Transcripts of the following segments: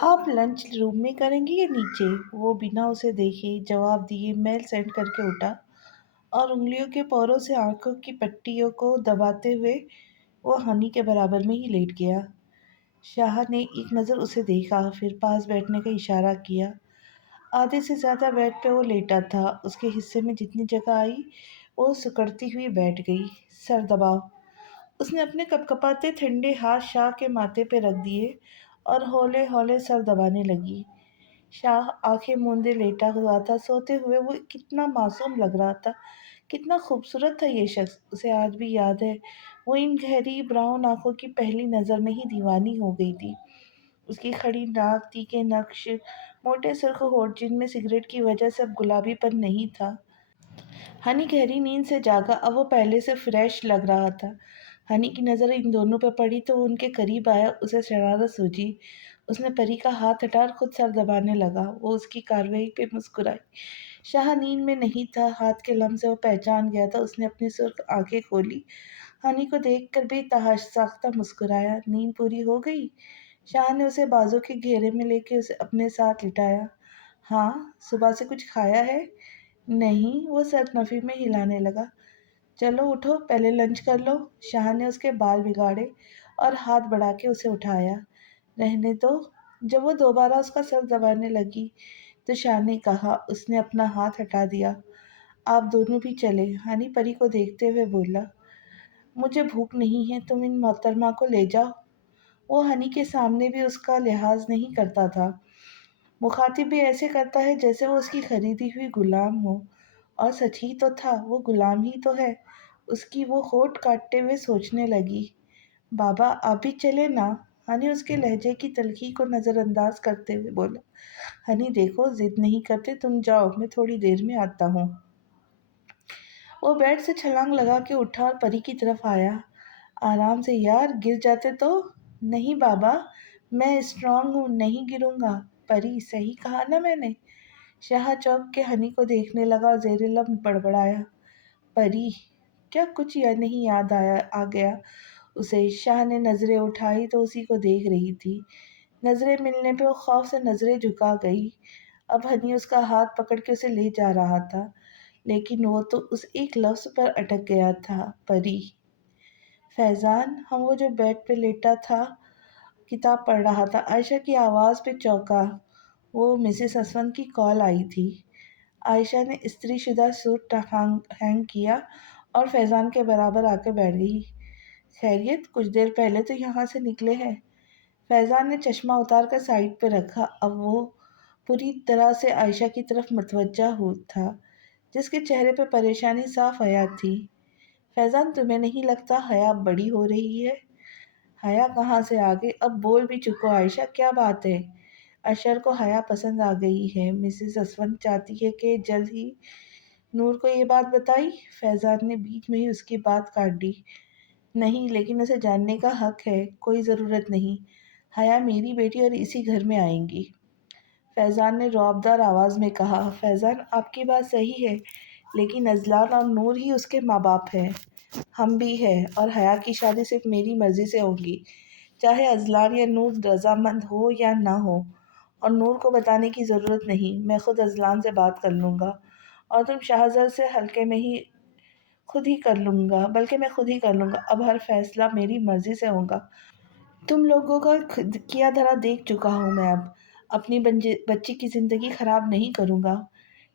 آپ لنچ روم میں کریں گے یا نیچے؟ وہ بنا اسے دیکھے جواب دیے میل سینڈ کر کے اٹھا اور انگلیوں کے پوروں سے آنکھوں کی پٹیوں کو دباتے ہوئے وہ ہنی کے برابر میں ہی لیٹ گیا۔ شاہ نے ایک نظر اسے دیکھا، پھر پاس بیٹھنے کا اشارہ کیا۔ آدھے سے زیادہ بیڈ پہ وہ لیٹا تھا، اس کے حصے میں جتنی جگہ آئی وہ سکڑتی ہوئی بیٹھ گئی۔ سر دباؤ۔ اس نے اپنے کپ کپاتے ٹھنڈے ہاتھ شاہ کے ماتھے پہ رکھ دیے اور ہولے ہولے سر دبانے لگی۔ شاہ آنکھیں موندے لیٹا ہوا تھا، سوتے ہوئے وہ کتنا معصوم لگ رہا تھا، کتنا خوبصورت تھا یہ شخص۔ اسے آج بھی یاد ہے، وہ ان گہری براؤن آنکھوں کی پہلی نظر میں ہی دیوانی ہو گئی تھی۔ اس کی کھڑی ناک، تیکھے نقش، موٹے سرخ ہونٹ جن میں سگریٹ کی وجہ سے اب گلابی پن نہیں تھا۔ ہنی گہری نیند سے جاگا، اب وہ پہلے سے فریش لگ رہا تھا۔ ہنی کی نظر ان دونوں پہ پڑی تو وہ ان کے قریب آیا، اسے شرارت سوچی۔ اس نے پری کا ہاتھ ہٹا اور خود سر دبانے لگا۔ وہ اس کی کارروائی پہ مسکرائی۔ شاہ نیند میں نہیں تھا، ہاتھ کے لمس سے وہ پہچان گیا تھا۔ اس نے اپنی سرخ آنکھیں کھولی، ہنی کو دیکھ کر بھی تحش ساختہ مسکرایا۔ نیند پوری ہو گئی؟ شاہ نے اسے بازو کے گھیرے میں لے کے اسے اپنے ساتھ لٹایا۔ ہاں، صبح سے کچھ کھایا ہے؟ نہیں، وہ سر نفی میں ہلانے لگا۔ چلو اٹھو، پہلے لنچ کر لو۔ شاہ نے اس کے بال بگاڑے اور ہاتھ بڑھا کے اسے اٹھایا۔ رہنے دو۔ جب وہ دوبارہ اس کا سر دبانے لگی تو شاہ نے کہا۔ اس نے اپنا ہاتھ ہٹا دیا۔ آپ دونوں بھی چلے۔ ہنی پری کو دیکھتے ہوئے بولا۔ مجھے بھوک نہیں ہے، تم ان محترمہ کو لے جاؤ۔ وہ ہنی کے سامنے بھی اس کا لحاظ نہیں کرتا تھا، مخاطب بھی ایسے کرتا ہے جیسے وہ اس کی خریدی ہوئی غلام ہو، اور سچ ہی تو تھا، وہ غلام ہی تو ہے۔ اس کی وہ ہونٹ کاٹتے ہوئے سوچنے لگی، بابا آپ بھی چلے نا۔ ہنی اس کے لہجے کی تلخی کو نظر انداز کرتے ہوئے بولا۔ ہنی دیکھو، ضد نہیں کرتے، تم جاؤ، میں تھوڑی دیر میں آتا ہوں۔ وہ بیڈ سے چھلانگ لگا کے اٹھا اور پری کی طرف آیا۔ آرام سے یار، گر جاتے تو؟ نہیں بابا، میں اسٹرانگ ہوں، نہیں گروں گا۔ پری، صحیح کہا نا میں نے؟ شاہ چونک کے ہنی کو دیکھنے لگا اور زیر لب بڑبڑایا، پری؟ کیا کچھ یا نہیں یاد آ گیا اسے؟ شاہ نے نظریں اٹھائی تو اسی کو دیکھ رہی تھی۔ نظریں ملنے پہ وہ خوف سے نظریں جھکا گئی۔ اب ہنی اس کا ہاتھ پکڑ کے اسے لے جا رہا تھا، لیکن وہ تو اس ایک لفظ پر اٹک گیا تھا، پری۔ فیضان، ہم وہ جو بیڈ پہ لیٹا تھا کتاب پڑھ رہا تھا۔ عائشہ کی آواز پہ چونکا۔ وہ مسز اسون کی کال آئی تھی۔ عائشہ نے استری شدہ سوٹ ہینگ کیا اور فیضان کے برابر آ کے بیٹھ گئی۔ خیریت؟ کچھ دیر پہلے تو یہاں سے نکلے ہیں۔ فیضان نے چشمہ اتار کر سائڈ پہ رکھا۔ اب وہ پوری طرح سے عائشہ کی طرف متوجہ تھا، جس کے چہرے پہ پریشانی صاف حیا تھی۔ فیضان، تمہیں نہیں لگتا حیا اب بڑی ہو رہی ہے؟ حیا کہاں سے آ گئی؟ اب بول بھی چکو عائشہ، کیا بات ہے؟ اشر کو حیا پسند آ گئی ہے۔ مسز اسون چاہتی ہے کہ جلد ہی نور کو یہ بات بتائی؟ فیضان نے بیچ میں ہی اس کی بات کاٹ دی۔ نہیں، لیکن اسے جاننے کا حق ہے۔ کوئی ضرورت نہیں، حیا میری بیٹی اور اسی گھر میں آئیں گی، فیضان نے رعبدار آواز میں کہا۔ فیضان، آپ کی بات صحیح ہے، لیکن ازلان اور نور ہی اس کے ماں باپ ہیں، ہم بھی ہیں، اور حیا کی شادی صرف میری مرضی سے ہوگی، چاہے ازلان یا نور رضامند ہو یا نہ ہو۔ اور نور کو بتانے کی ضرورت نہیں، میں خود ازلان سے بات کر لوں گا، اور تم شاہزر سے حلقے میں ہی خود ہی کر لوں گا، بلکہ میں خود ہی کر لوں گا۔ اب ہر فیصلہ میری مرضی سے ہوگا۔ تم لوگوں کا کیا دھرا دیکھ چکا ہوں میں، اب اپنی بچی کی زندگی خراب نہیں کروں گا۔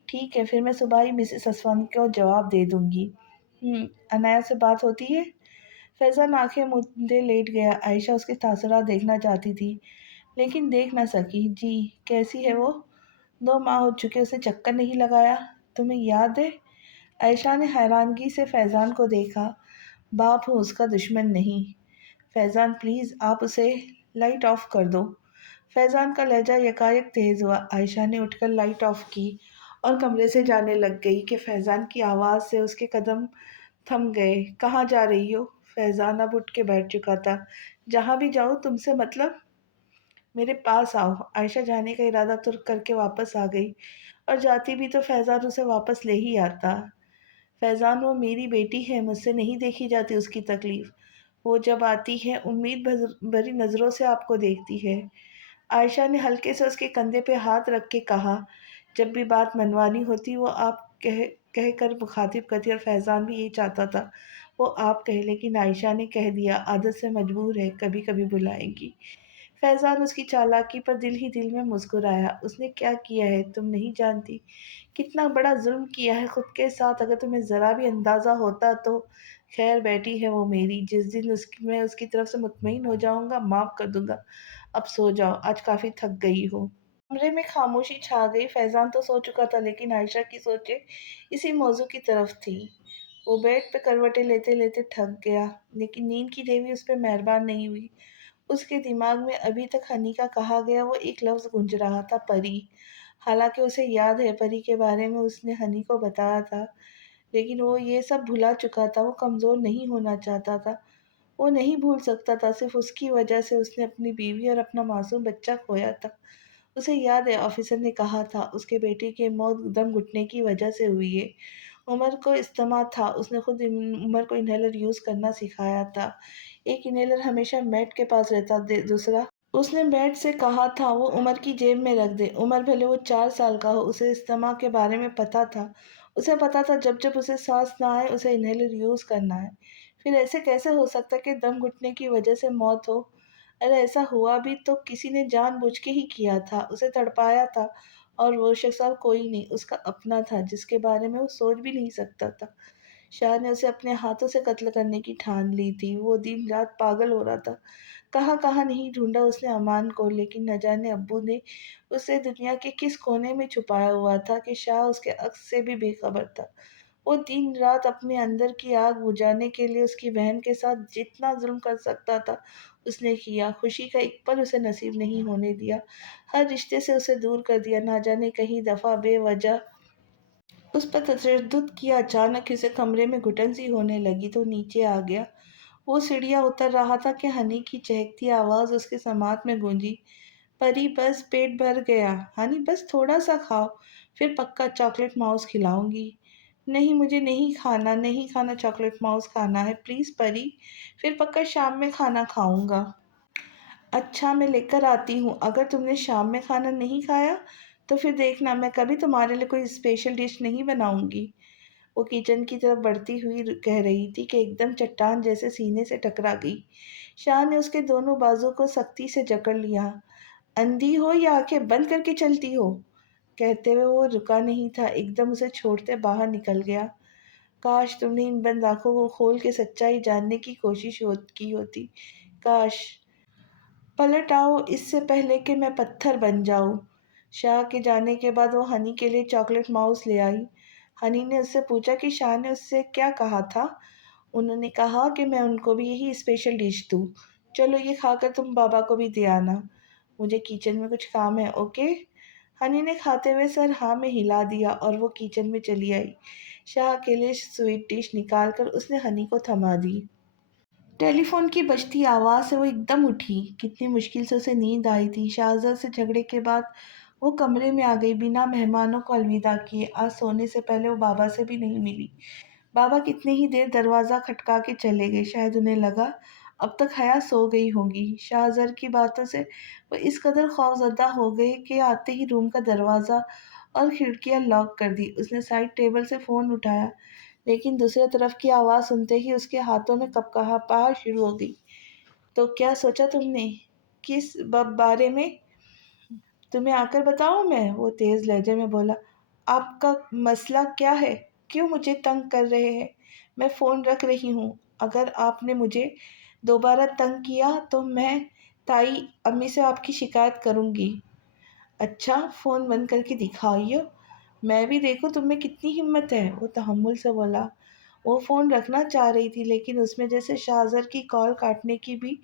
ٹھیک ہے، پھر میں صبح ہی مسز اسون کو جواب دے دوں گی۔ عنایت سے بات ہوتی ہے؟ فیضان آنکھیں موندے لیٹ گیا۔ عائشہ اس کے تاثرات دیکھنا چاہتی تھی، لیکن دیکھ نہ سکی۔ جی، کیسی ہے وہ؟ 2 ماہ ہو چکے، اسے چکر نہیں لگایا؟ تمہیں یاد ہے؟ عائشہ نے حیرانگی سے فیضان کو دیکھا۔ باپ ہوں، اس کا دشمن نہیں۔ فیضان پلیز، آپ اسے لائٹ آف کر دو۔ فیضان کا لہجہ یکایک تیز ہوا۔ عائشہ نے اٹھ کر لائٹ آف کی اور کمرے سے جانے لگ گئی کہ فیضان کی آواز سے اس کے قدم تھم گئے۔ کہاں جا رہی ہو؟ فیضان اب اٹھ کے بیٹھ چکا تھا۔ جہاں بھی جاؤ، تم سے مطلب؟ میرے پاس آؤ۔ عائشہ جانے کا ارادہ ترک کر کے واپس آ گئی، اور جاتی بھی تو فیضان اسے واپس لے ہی آتا۔ فیضان، وہ میری بیٹی ہے، مجھ سے نہیں دیکھی جاتی اس کی تکلیف۔ وہ جب آتی ہے امید بھری نظروں سے آپ کو دیکھتی ہے۔ عائشہ نے ہلکے سے اس کے کندھے پہ ہاتھ رکھ کے کہا، جب بھی بات منوانی ہوتی وہ آپ کہہ کر مخاطب کرتی، اور فیضان بھی یہی چاہتا تھا وہ آپ کہے، لیکن عائشہ نے کہہ دیا، عادت سے مجبور ہے، کبھی کبھی بلائیں گی۔ فیضان اس کی چالاکی پر دل ہی دل میں مسکرایا۔ اس نے کیا کیا ہے تم نہیں جانتی؟ کتنا بڑا ظلم کیا ہے خود کے ساتھ، اگر تمہیں ذرا بھی اندازہ ہوتا تو۔ خیر بیٹی ہے وہ میری، جس دن میں اس کی طرف سے مطمئن ہو جاؤں گا معاف کر دوں گا۔ اب سو جاؤ، آج کافی تھک گئی ہو۔ کمرے میں خاموشی چھا گئی۔ فیضان تو سو چکا تھا لیکن عائشہ کی سوچیں اسی موضوع کی طرف تھی۔ وہ بیڈ پہ کروٹیں لیتے لیتے تھک گیا، لیکن نیند کی دیوی اس پہ مہربان نہیں ہوئی۔ اس کے دماغ میں ابھی تک ہنی کا کہا گیا وہ ایک لفظ گونج رہا تھا، پری۔ حالانکہ اسے یاد ہے پری کے بارے میں اس نے ہنی کو بتایا تھا، لیکن وہ یہ سب بھلا چکا تھا۔ وہ کمزور نہیں ہونا چاہتا تھا، وہ نہیں بھول سکتا تھا، صرف اس کی وجہ سے اس نے اپنی بیوی اور اپنا معصوم بچہ کھویا تھا۔ اسے یاد ہے آفیسر نے کہا تھا اس کے بیٹے کی موت دم گھٹنے کی وجہ سے ہوئی ہے۔ عمر کو استمع تھا، اس نے خود عمر کو انہیلر یوز کرنا سکھایا تھا۔ ایک انہیلر ہمیشہ میٹ کے پاس رہتا، دوسرا اس نے میٹ سے کہا تھا وہ عمر کی جیب میں رکھ دے۔ عمر بھلے وہ 4 سال کا ہو، اسے استمع کے بارے میں پتا تھا۔ اسے پتا تھا جب جب اسے سانس نہ آئے اسے انہیلر یوز کرنا ہے۔ پھر ایسے کیسے ہو سکتا کہ دم گھٹنے کی وجہ سے موت ہو؟ اگر ایسا ہوا بھی تو کسی نے جان بوجھ کے ہی کیا تھا، اسے تڑپایا تھا، اور وہ شخص اور کوئی نہیں، اس کا اپنا تھا جس کے بارے میں وہ سوچ بھی نہیں سکتا تھا۔ شاہ نے اسے اپنے ہاتھوں سے قتل کرنے کی ٹھان لی تھی۔ وہ دن رات پاگل ہو رہا تھا، کہاں کہاں نہیں ڈھونڈا اس نے امان کو، لیکن نہ جانے ابو نے اسے دنیا کے کس کونے میں چھپایا ہوا تھا کہ شاہ اس کے عکس سے بھی بے خبر تھا۔ وہ دن رات اپنے اندر کی آگ بجھانے کے لیے اس کی بہن کے ساتھ جتنا ظلم کر سکتا تھا اس نے کیا۔ خوشی کا ایک پل اسے نصیب نہیں ہونے دیا، ہر رشتے سے اسے دور کر دیا۔ نہ جانے کئی دفعہ بے وجہ اس پر تشدد کیا۔ اچانک اسے کمرے میں گھٹن سی ہونے لگی تو نیچے آ گیا۔ وہ سیڑھیاں اتر رہا تھا کہ ہنی کی چہکتی آواز اس کے سماعت میں گونجی، پری بس پیٹ بھر گیا، ہنی بس تھوڑا سا کھاؤ، پھر پکا چاکلیٹ ماؤس کھلاؤں گی۔ نہیں مجھے نہیں کھانا، نہیں کھانا، چاکلیٹ ماؤس کھانا ہے پلیز پری، پھر پکا شام میں کھانا کھاؤں گا۔ اچھا میں لے کر آتی ہوں، اگر تم نے شام میں کھانا نہیں کھایا تو پھر دیکھنا میں کبھی تمہارے لیے کوئی اسپیشل ڈش نہیں بناؤں گی۔ وہ کچن کی طرف بڑھتی ہوئی کہہ رہی تھی کہ ایک دم چٹان جیسے سینے سے ٹکرا گئی۔ شاہ نے اس کے دونوں بازو کو سختی سے جکڑ لیا۔ اندھی ہو یا آنکھیں بند کر کے چلتی ہو؟ کہتے ہوئے وہ رکا نہیں تھا، ایک دم اسے چھوڑتے باہر نکل گیا۔ کاش تم نے ان بند آنکھوں کو کھول کے سچائی جاننے کی کوشش کی ہوتی، کاش۔ پلٹ آؤ اس سے پہلے کہ میں پتھر بن جاؤں۔ شاہ کے جانے کے بعد وہ ہنی کے لیے چاکلیٹ ماؤس لے آئی۔ ہنی نے اس سے پوچھا کہ شاہ نے اس سے کیا کہا تھا۔ انہوں نے کہا کہ میں ان کو بھی یہی اسپیشل ڈش دوں۔ چلو یہ کھا کر تم بابا کو بھی دے آنا، مجھے کچن میں کچھ کام ہے، اوکے؟ ہنی نے کھاتے ہوئے سر ہاں میں ہلا دیا اور وہ کچن میں چلی آئی۔ شاہ کے لیے سویٹ ڈش نکال کر اس نے ہنی کو تھما دی۔ ٹیلی فون کی بجتی آواز سے وہ ایک دم اٹھی، کتنی مشکل سے اسے نیند آئی تھی۔ شاہزاد سے جھگڑے کے بعد وہ کمرے میں آ گئی بنا مہمانوں کو الوداع کیے۔ آج سونے سے پہلے وہ بابا سے بھی نہیں ملی۔ بابا کتنی ہی دیر دروازہ کھٹکا کے چلے گئے، شاید انہیں لگا اب تک حیا سو گئی ہوگی۔ شاہ زر کی باتوں سے وہ اس قدر خوفزدہ ہو گئے کہ آتے ہی روم کا دروازہ اور کھڑکیاں لاک کر دی۔ اس نے سائڈ ٹیبل سے فون اٹھایا، لیکن دوسرے طرف کی آواز سنتے ہی اس کے ہاتھوں میں کپکپاہٹ شروع ہو گئی۔ تو کیا سوچا تم نے؟ کس بارے میں؟ تمہیں آ کر بتاؤں میں؟ وہ تیز لہجے میں بولا۔ آپ کا مسئلہ کیا ہے؟ کیوں مجھے تنگ کر رہے ہیں؟ میں فون رکھ رہی ہوں، اگر آپ نے مجھے دوبارہ تنگ کیا تو میں تائی امی سے آپ کی شکایت کروں گی۔ اچھا فون بند کر کے دکھائیو، میں بھی دیکھوں تم میں کتنی ہمت ہے، وہ تحمل سے بولا۔ وہ فون رکھنا چاہ رہی تھی لیکن اس میں جیسے شاہزر کی کال کاٹنے کی بھی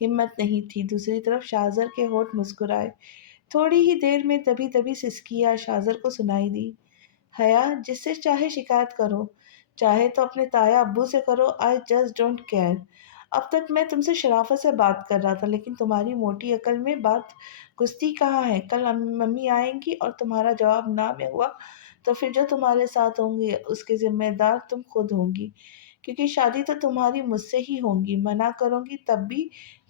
ہمت نہیں تھی۔ دوسری طرف شاہزر کے ہونٹ مسکرائے۔ تھوڑی ہی دیر میں دبی دبی سسکیاں شاہزر کو سنائی دی۔ حیا جس سے چاہے شکایت کرو، چاہے تو اپنے تایا ابو سے کرو، آئی جسٹ ڈونٹ کیئر۔ اب تک میں تم سے شرافت سے بات کر رہا تھا لیکن تمہاری موٹی عقل میں بات گھستی کہاں ہے؟ کل ممی آئیں گی اور تمہارا جواب نہ میں ہوا تو پھر جو تمہارے ساتھ ہوں گے اس کے ذمہ دار تم خود ہوں گی، کیونکہ شادی تو تمہاری مجھ سے ہی ہوگی۔ منع کروں گی تب بھی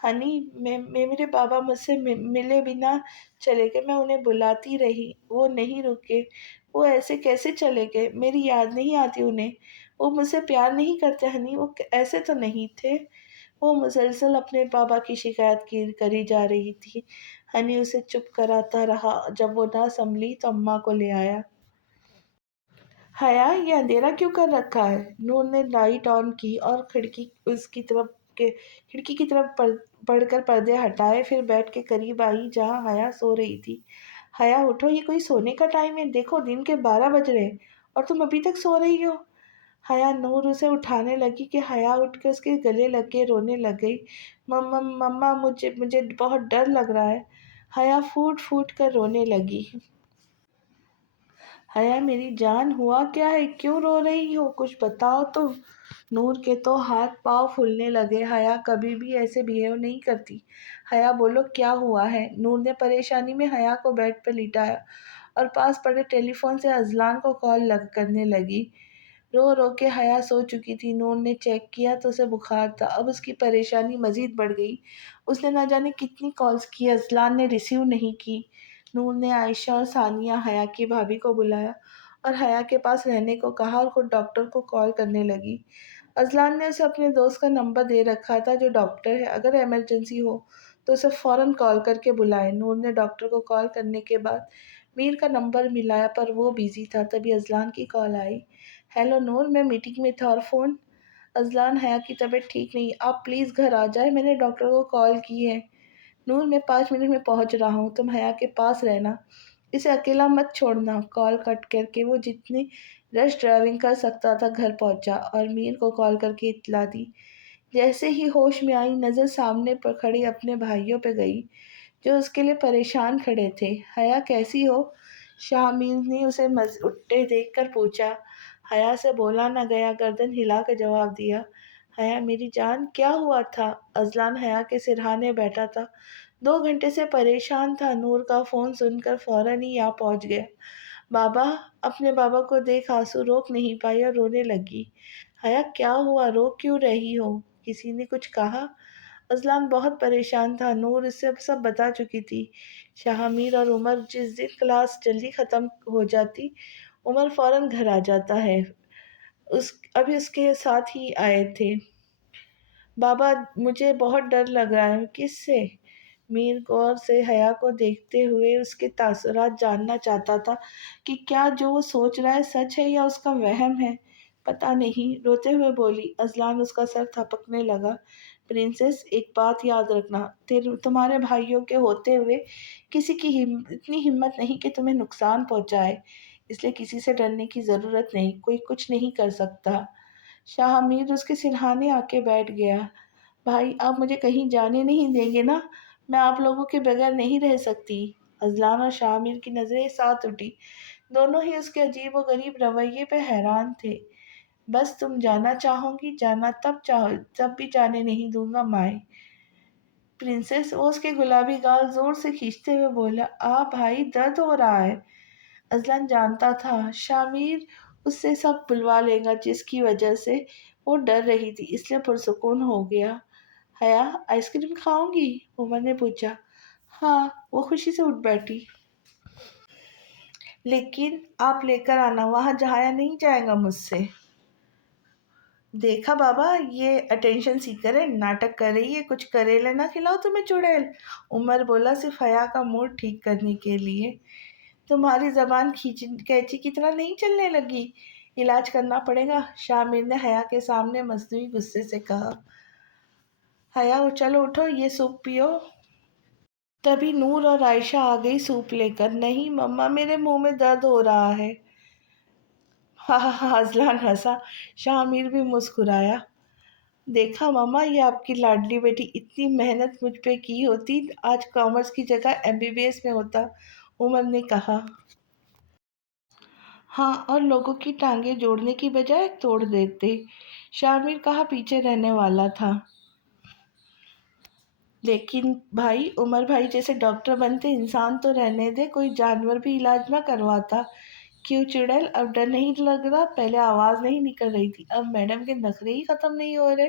ہنی میرے بابا مجھ سے ملے بنا چلے گئے، میں انہیں بلاتی رہی، وہ نہیں رکے۔ وہ ایسے کیسے چلے گئے؟ میری یاد نہیں آتی انہیں؟ وہ مجھ سے پیار نہیں کرتے ہنی؟ وہ ایسے تو نہیں تھے۔ وہ مسلسل اپنے بابا کی شکایت کری جا رہی تھی۔ ہنی اسے چپ کراتا رہا۔ جب وہ نہ سنبھلی تو اماں کو لے آیا۔ حیا، یہ اندھیرا کیوں کر رکھا ہے؟ نور نے لائٹ آن کی اور کھڑکی کی طرف بڑھ کر پردے ہٹائے، پھر بیڈ کے قریب آئی جہاں حیا سو رہی تھی۔ حیا اٹھو، یہ کوئی سونے کا ٹائم ہے؟ دیکھو دن کے 12 بج رہے اور تم ابھی تک سو رہی ہو۔ حیا نور اسے اٹھانے لگی کہ حیا اٹھ کے اس کے گلے لگ کے رونے لگ گئی۔ مما مجھے بہت ڈر لگ رہا ہے۔ حیا پھوٹ پھوٹ کر رونے لگی۔ حیا میری جان، ہوا کیا ہے؟ کیوں رو رہی ہو؟ کچھ بتاؤ تو۔ نور کے تو ہاتھ پاؤں پھولنے لگے۔ حیا کبھی بھی ایسے بیہیو نہیں کرتی۔ حیا بولو کیا ہوا ہے؟ نور نے پریشانی میں حیا کو بیڈ پہ لٹایا اور پاس پڑے ٹیلی فون سے اذلان کو کال کرنے لگی۔ رو رو کے حیا سو چکی تھی۔ نور نے چیک کیا تو اسے بخار تھا۔ اب اس کی پریشانی مزید بڑھ گئی۔ اس نے نہ جانے کتنی کالز کی، اذلان نے ریسیو نہیں کی۔ نور نے عائشہ اور ثانیہ حیا کی بھابھی کو بلایا اور حیا کے پاس رہنے کو کہا اور خود ڈاکٹر کو کال کرنے لگی۔ اذلان نے اسے اپنے دوست کا نمبر دے رکھا تھا جو ڈاکٹر ہے، اگر ایمرجنسی ہو تو اسے فوراً کال کر کے بلائے۔ نور نے ڈاکٹر کو کال کرنے کے بعد میر کا نمبر ملایا پر وہ بیزی تھا۔ تبھی اذلان کی کال آئی۔ ہیلو نور، میں میٹنگ میں تھا اور فون۔ اذلان، حیا کی طبیعت ٹھیک نہیں، آپ پلیز گھر آ جائیں، میں نے ڈاکٹر کو کال کی ہے۔ نور، میں 5 منٹ میں پہنچ رہا ہوں، تم حیا کے پاس رہنا، اسے اکیلا مت چھوڑنا۔ کال کٹ کر کے وہ جتنی رش ڈرائیونگ کر سکتا تھا گھر پہنچا اور میر کو کال کر کے اطلاع دی۔ جیسے ہی ہوش میں آئی، نظر سامنے پر کھڑے اپنے بھائیوں پہ گئی جو اس کے لیے پریشان کھڑے تھے۔ حیا کیسی ہو؟ شاہ میر نے اسے اٹھتے دیکھ کر پوچھا۔ حیا سے بولا نہ گیا، گردن ہلا کر جواب دیا۔ حیا میری جان، کیا ہوا تھا؟ اذلان حیا کے سرہانے بیٹھا تھا، 2 گھنٹے سے پریشان تھا۔ نور کا فون سن کر فوراً ہی یہاں پہنچ گیا۔ بابا، اپنے بابا کو دیکھ آنسو روک نہیں پائی اور رونے لگی۔ حیا کیا ہوا؟ رو کیوں رہی ہو؟ کسی نے کچھ کہا؟ اذلان بہت پریشان تھا، نور اس سے سب بتا چکی تھی۔ شاہ میر اور عمر، جس دن کلاس جلدی ختم ہو جاتی عمر فوراً گھر آ جاتا ہے، ابھی اس کے ساتھ ہی آئے تھے۔ بابا مجھے بہت ڈر لگ رہا ہے۔ کس سے؟ میر غور سے حیا کو دیکھتے ہوئے اس کے تاثرات جاننا چاہتا تھا کہ کیا جو وہ سوچ رہا ہے سچ ہے یا اس کا وہم ہے۔ پتہ نہیں، روتے ہوئے بولی۔ اذلان اس کا سر تھپکنے لگا۔ پرنسس، ایک بات یاد رکھنا، تمہارے بھائیوں کے ہوتے ہوئے کسی کی اتنی ہمت نہیں کہ تمہیں نقصان پہنچائے، اس لیے کسی سے ڈرنے کی ضرورت نہیں، کوئی کچھ نہیں کر سکتا۔ شاہ میر اس کے سرہانے آ کے بیٹھ گیا۔ بھائی، آپ مجھے کہیں جانے نہیں دیں گے نا؟ میں آپ لوگوں کے بغیر نہیں رہ سکتی۔ اذلان اور شاہ میر کی نظریں ساتھ اٹھی، دونوں ہی اس کے عجیب و غریب رویے پہ حیران تھے۔ بس تم جانا چاہو گی، جانا تب بھی جانے نہیں دوں گا مائیں۔ پرنسس، وہ اس کے گلابی گال زور سے کھینچتے ہوئے بولا۔ بھائی، درد ہو رہا ہے۔ اذلان جانتا تھا شاہ میر اس سے سب بلوا لے گا جس کی وجہ سے وہ ڈر رہی تھی، اس لیے پرسکون ہو گیا۔ حیا، آئس کریم کھاؤں گی؟ عمر نے پوچھا۔ ہاں، وہ خوشی سے اٹھ بیٹھی۔ لیکن آپ لے کر آنا، وہاں جایا نہیں جائے گا مجھ سے۔ دیکھا بابا، یہ اٹینشن سیکر ہے، ناٹک کر رہی ہے، کچھ کریلے نہ کھلاؤ تمہیں چڑیل؟ عمر بولا، صرف حیا کا موڈ ٹھیک کرنے کے لیے۔ تمہاری زبان کینچی کی طرح نہیں چلنے لگی؟ علاج کرنا پڑے گا، شاہ میر نے حیا کے سامنے مصنوعی غصے سے کہا۔ حیا چلو اٹھو، یہ سوپ پیو۔ تبھی نور اور عائشہ آ گئی سوپ لے کر۔ نہیں مما، میرے منہ میں درد ہو رہا ہے۔ ہاں، اذلان ہنسا۔ شاہ میر بھی مسکرایا۔ دیکھا مما، یہ آپ کی لاڈلی بیٹی، اتنی محنت مجھ پہ کی ہوتی آج کامرس کی جگہ MBBS میں ہوتا، عمر نے کہا۔ ہاں، اور لوگوں کی ٹانگیں جوڑنے کی بجائے توڑ دیتے، شاہ میر کہا پیچھے رہنے والا تھا۔ لیکن بھائی، عمر بھائی جیسے ڈاکٹر بنتے، انسان تو رہنے دے، کوئی جانور بھی علاج نہ کرواتا؟ کیوں چڑیل، اب ڈر نہیں لگ رہا؟ پہلے آواز نہیں نکل رہی تھی، اب میڈم کے نخرے ہی ختم نہیں ہو رہے۔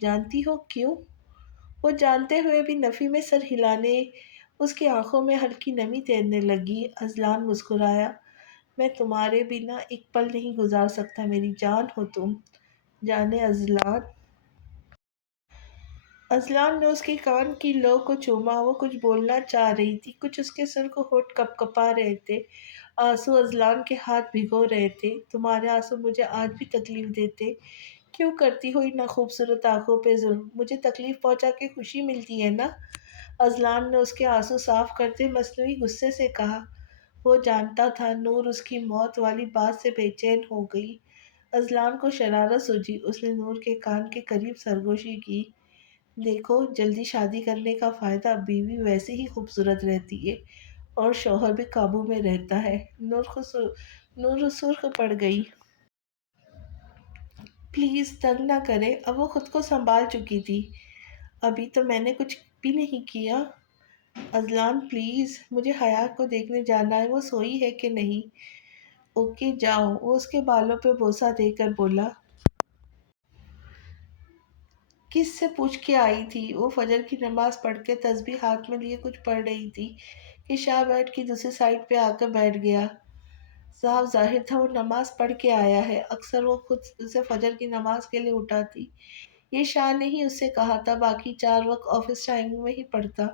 جانتی ہو کیوں؟ وہ جانتے ہوئے بھی نفی میں سر ہلانے، اس کی آنکھوں میں ہلکی نمی تیرنے لگی۔ اذلان مسکرایا۔ میں تمہارے بنا ایک پل نہیں گزار سکتا، میری جان ہو تم۔ جانے اذلان۔ اذلان نے اس کے کان کی لو کو چوما۔ وہ کچھ بولنا چاہ رہی تھی، کچھ اس کے سر کو ہونٹ کپ کپا رہے تھے۔ آنسو اذلان کے ہاتھ بھگو رہے تھے۔ تمہارے آنسو مجھے آج بھی تکلیف دیتے۔ کیوں کرتی ہو ان خوبصورت آنکھوں پہ ظلم؟ مجھے تکلیف پہنچا کے خوشی ملتی ہے نا؟ اذلان نے اس کے آنسو صاف کرتے مصنوعی غصے سے کہا۔ وہ جانتا تھا نور اس کی موت والی بات سے بے چین ہو گئی۔ اذلان کو شرارت سوجی۔ اس نے نور کے کان کے قریب سرگوشی کی۔ دیکھو، جلدی شادی کرنے کا فائدہ، بیوی ویسے ہی خوبصورت رہتی ہے اور شوہر بھی قابو میں رہتا ہے۔ نور سرخ پڑ گئی۔ پلیز تنگ نہ کرے۔ اب وہ خود کو سنبھال چکی تھی۔ ابھی تو میں نے کچھ بھی نہیں کیا۔ اذلان پلیز، مجھے حیا کو دیکھنے جانا ہے، وہ سوئی ہے کہ نہیں؟ اوکے جاؤ۔ وہ اس کے بالوں پہ بوسہ دے کر بولا۔ کس سے پوچھ کے آئی تھی؟ وہ فجر کی نماز پڑھ کے تسبیح ہاتھ میں لیے کچھ پڑھ رہی تھی کہ شاہ بیڈ کی دوسری سائڈ پہ آ کر بیٹھ گیا۔ صاف ظاہر تھا وہ نماز پڑھ کے آیا ہے۔ اکثر وہ خود اسے فجر کی نماز کے لیے اٹھاتی۔ یہ شاہ نے ہی اس سے کہا تھا، باقی 4 وقت آفس ٹائم میں ہی پڑھتا۔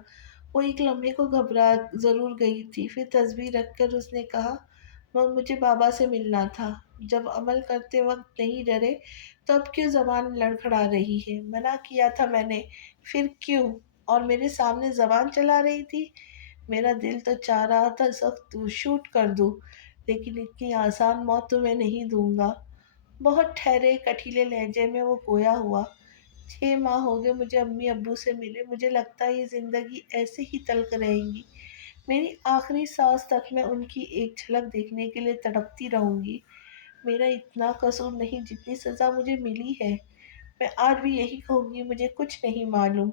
وہ ایک لمحے کو گھبرا ضرور گئی تھی، پھر تسبیح رکھ کر اس نے کہا، مجھے بابا سے ملنا تھا۔ جب عمل کرتے وقت نہیں ڈرے تو اب کیوں زبان لڑکھڑا رہی ہے؟ منع کیا تھا میں نے، پھر کیوں؟ اور میرے سامنے زبان چلا رہی تھی؟ میرا دل تو چاہ رہا تھا سخت شوٹ کر دوں، لیکن اتنی آسان موت تمہیں نہیں دوں گا۔ بہت ٹھہرے کٹھیلے لہجے میں وہ گویا ہوا۔ 6 ماہ ہو گئے مجھے امی ابو سے ملے، مجھے لگتا ہے یہ زندگی ایسے ہی تلخ رہے گی، میری آخری سانس تک میں ان کی ایک جھلک دیکھنے کے لیے تڑپتی رہوں گی۔ میرا اتنا قصور نہیں جتنی سزا مجھے ملی ہے۔ میں آج بھی یہی کہوں گی، مجھے کچھ نہیں معلوم۔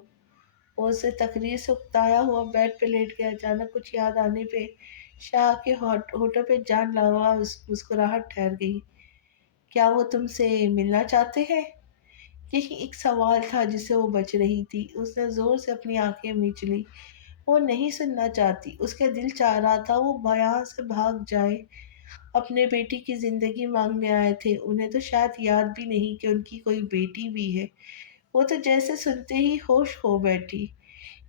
وہ اسے تقریر سے اکتایا ہوا بیڈ پہ لیٹ گیا۔ اچانک کچھ یاد آنے پہ شاہ کے ہونٹوں پہ جان لیوا مسکراہٹ ٹھہر گئی۔ کیا وہ تم سے ملنا چاہتے ہیں؟ یہی ایک سوال تھا جسے وہ بچ رہی تھی۔ اس نے زور سے اپنی آنکھیں مینچ لی۔ وہ نہیں سننا چاہتی، اس کا دل چاہ رہا تھا وہ بیان سے بھاگ جائے۔ اپنے بیٹی کی زندگی مانگنے آئے تھے، انہیں تو شاید یاد بھی نہیں کہ ان کی کوئی بیٹی بھی ہے۔ وہ تو جیسے سنتے ہی ہوش کھو بیٹھی۔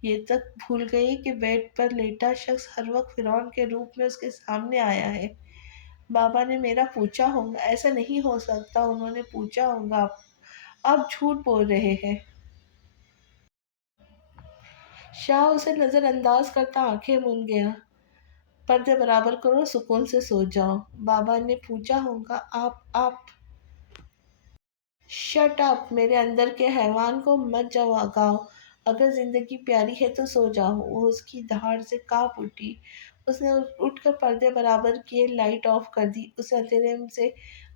یہ تک بھول گئی کہ بیڈ پر لیٹا شخص ہر وقت فرعون کے روپ میں اس کے سامنے آیا ہے۔ بابا نے میرا پوچھا ہوگا، ایسا نہیں ہو سکتا، انہوں نے پوچھا ہوگا، آپ جھوٹ بول رہے ہیں۔ شاہ اسے نظر انداز کرتا آنکھیں موند گیا۔ پردے برابر کرو، سکون سے سو جاؤ۔ بابا نے پوچھا ہوگا، آپ شٹ اپ، میرے اندر کے حیوان کو مت جگاؤ، اگر زندگی پیاری ہے تو سو جاؤ۔ وہ اس کی دھاڑ سے کانپ اٹھی۔ اس نے اٹھ کر پردے برابر کیے، لائٹ آف کر دی۔ اسے اندھیرے سے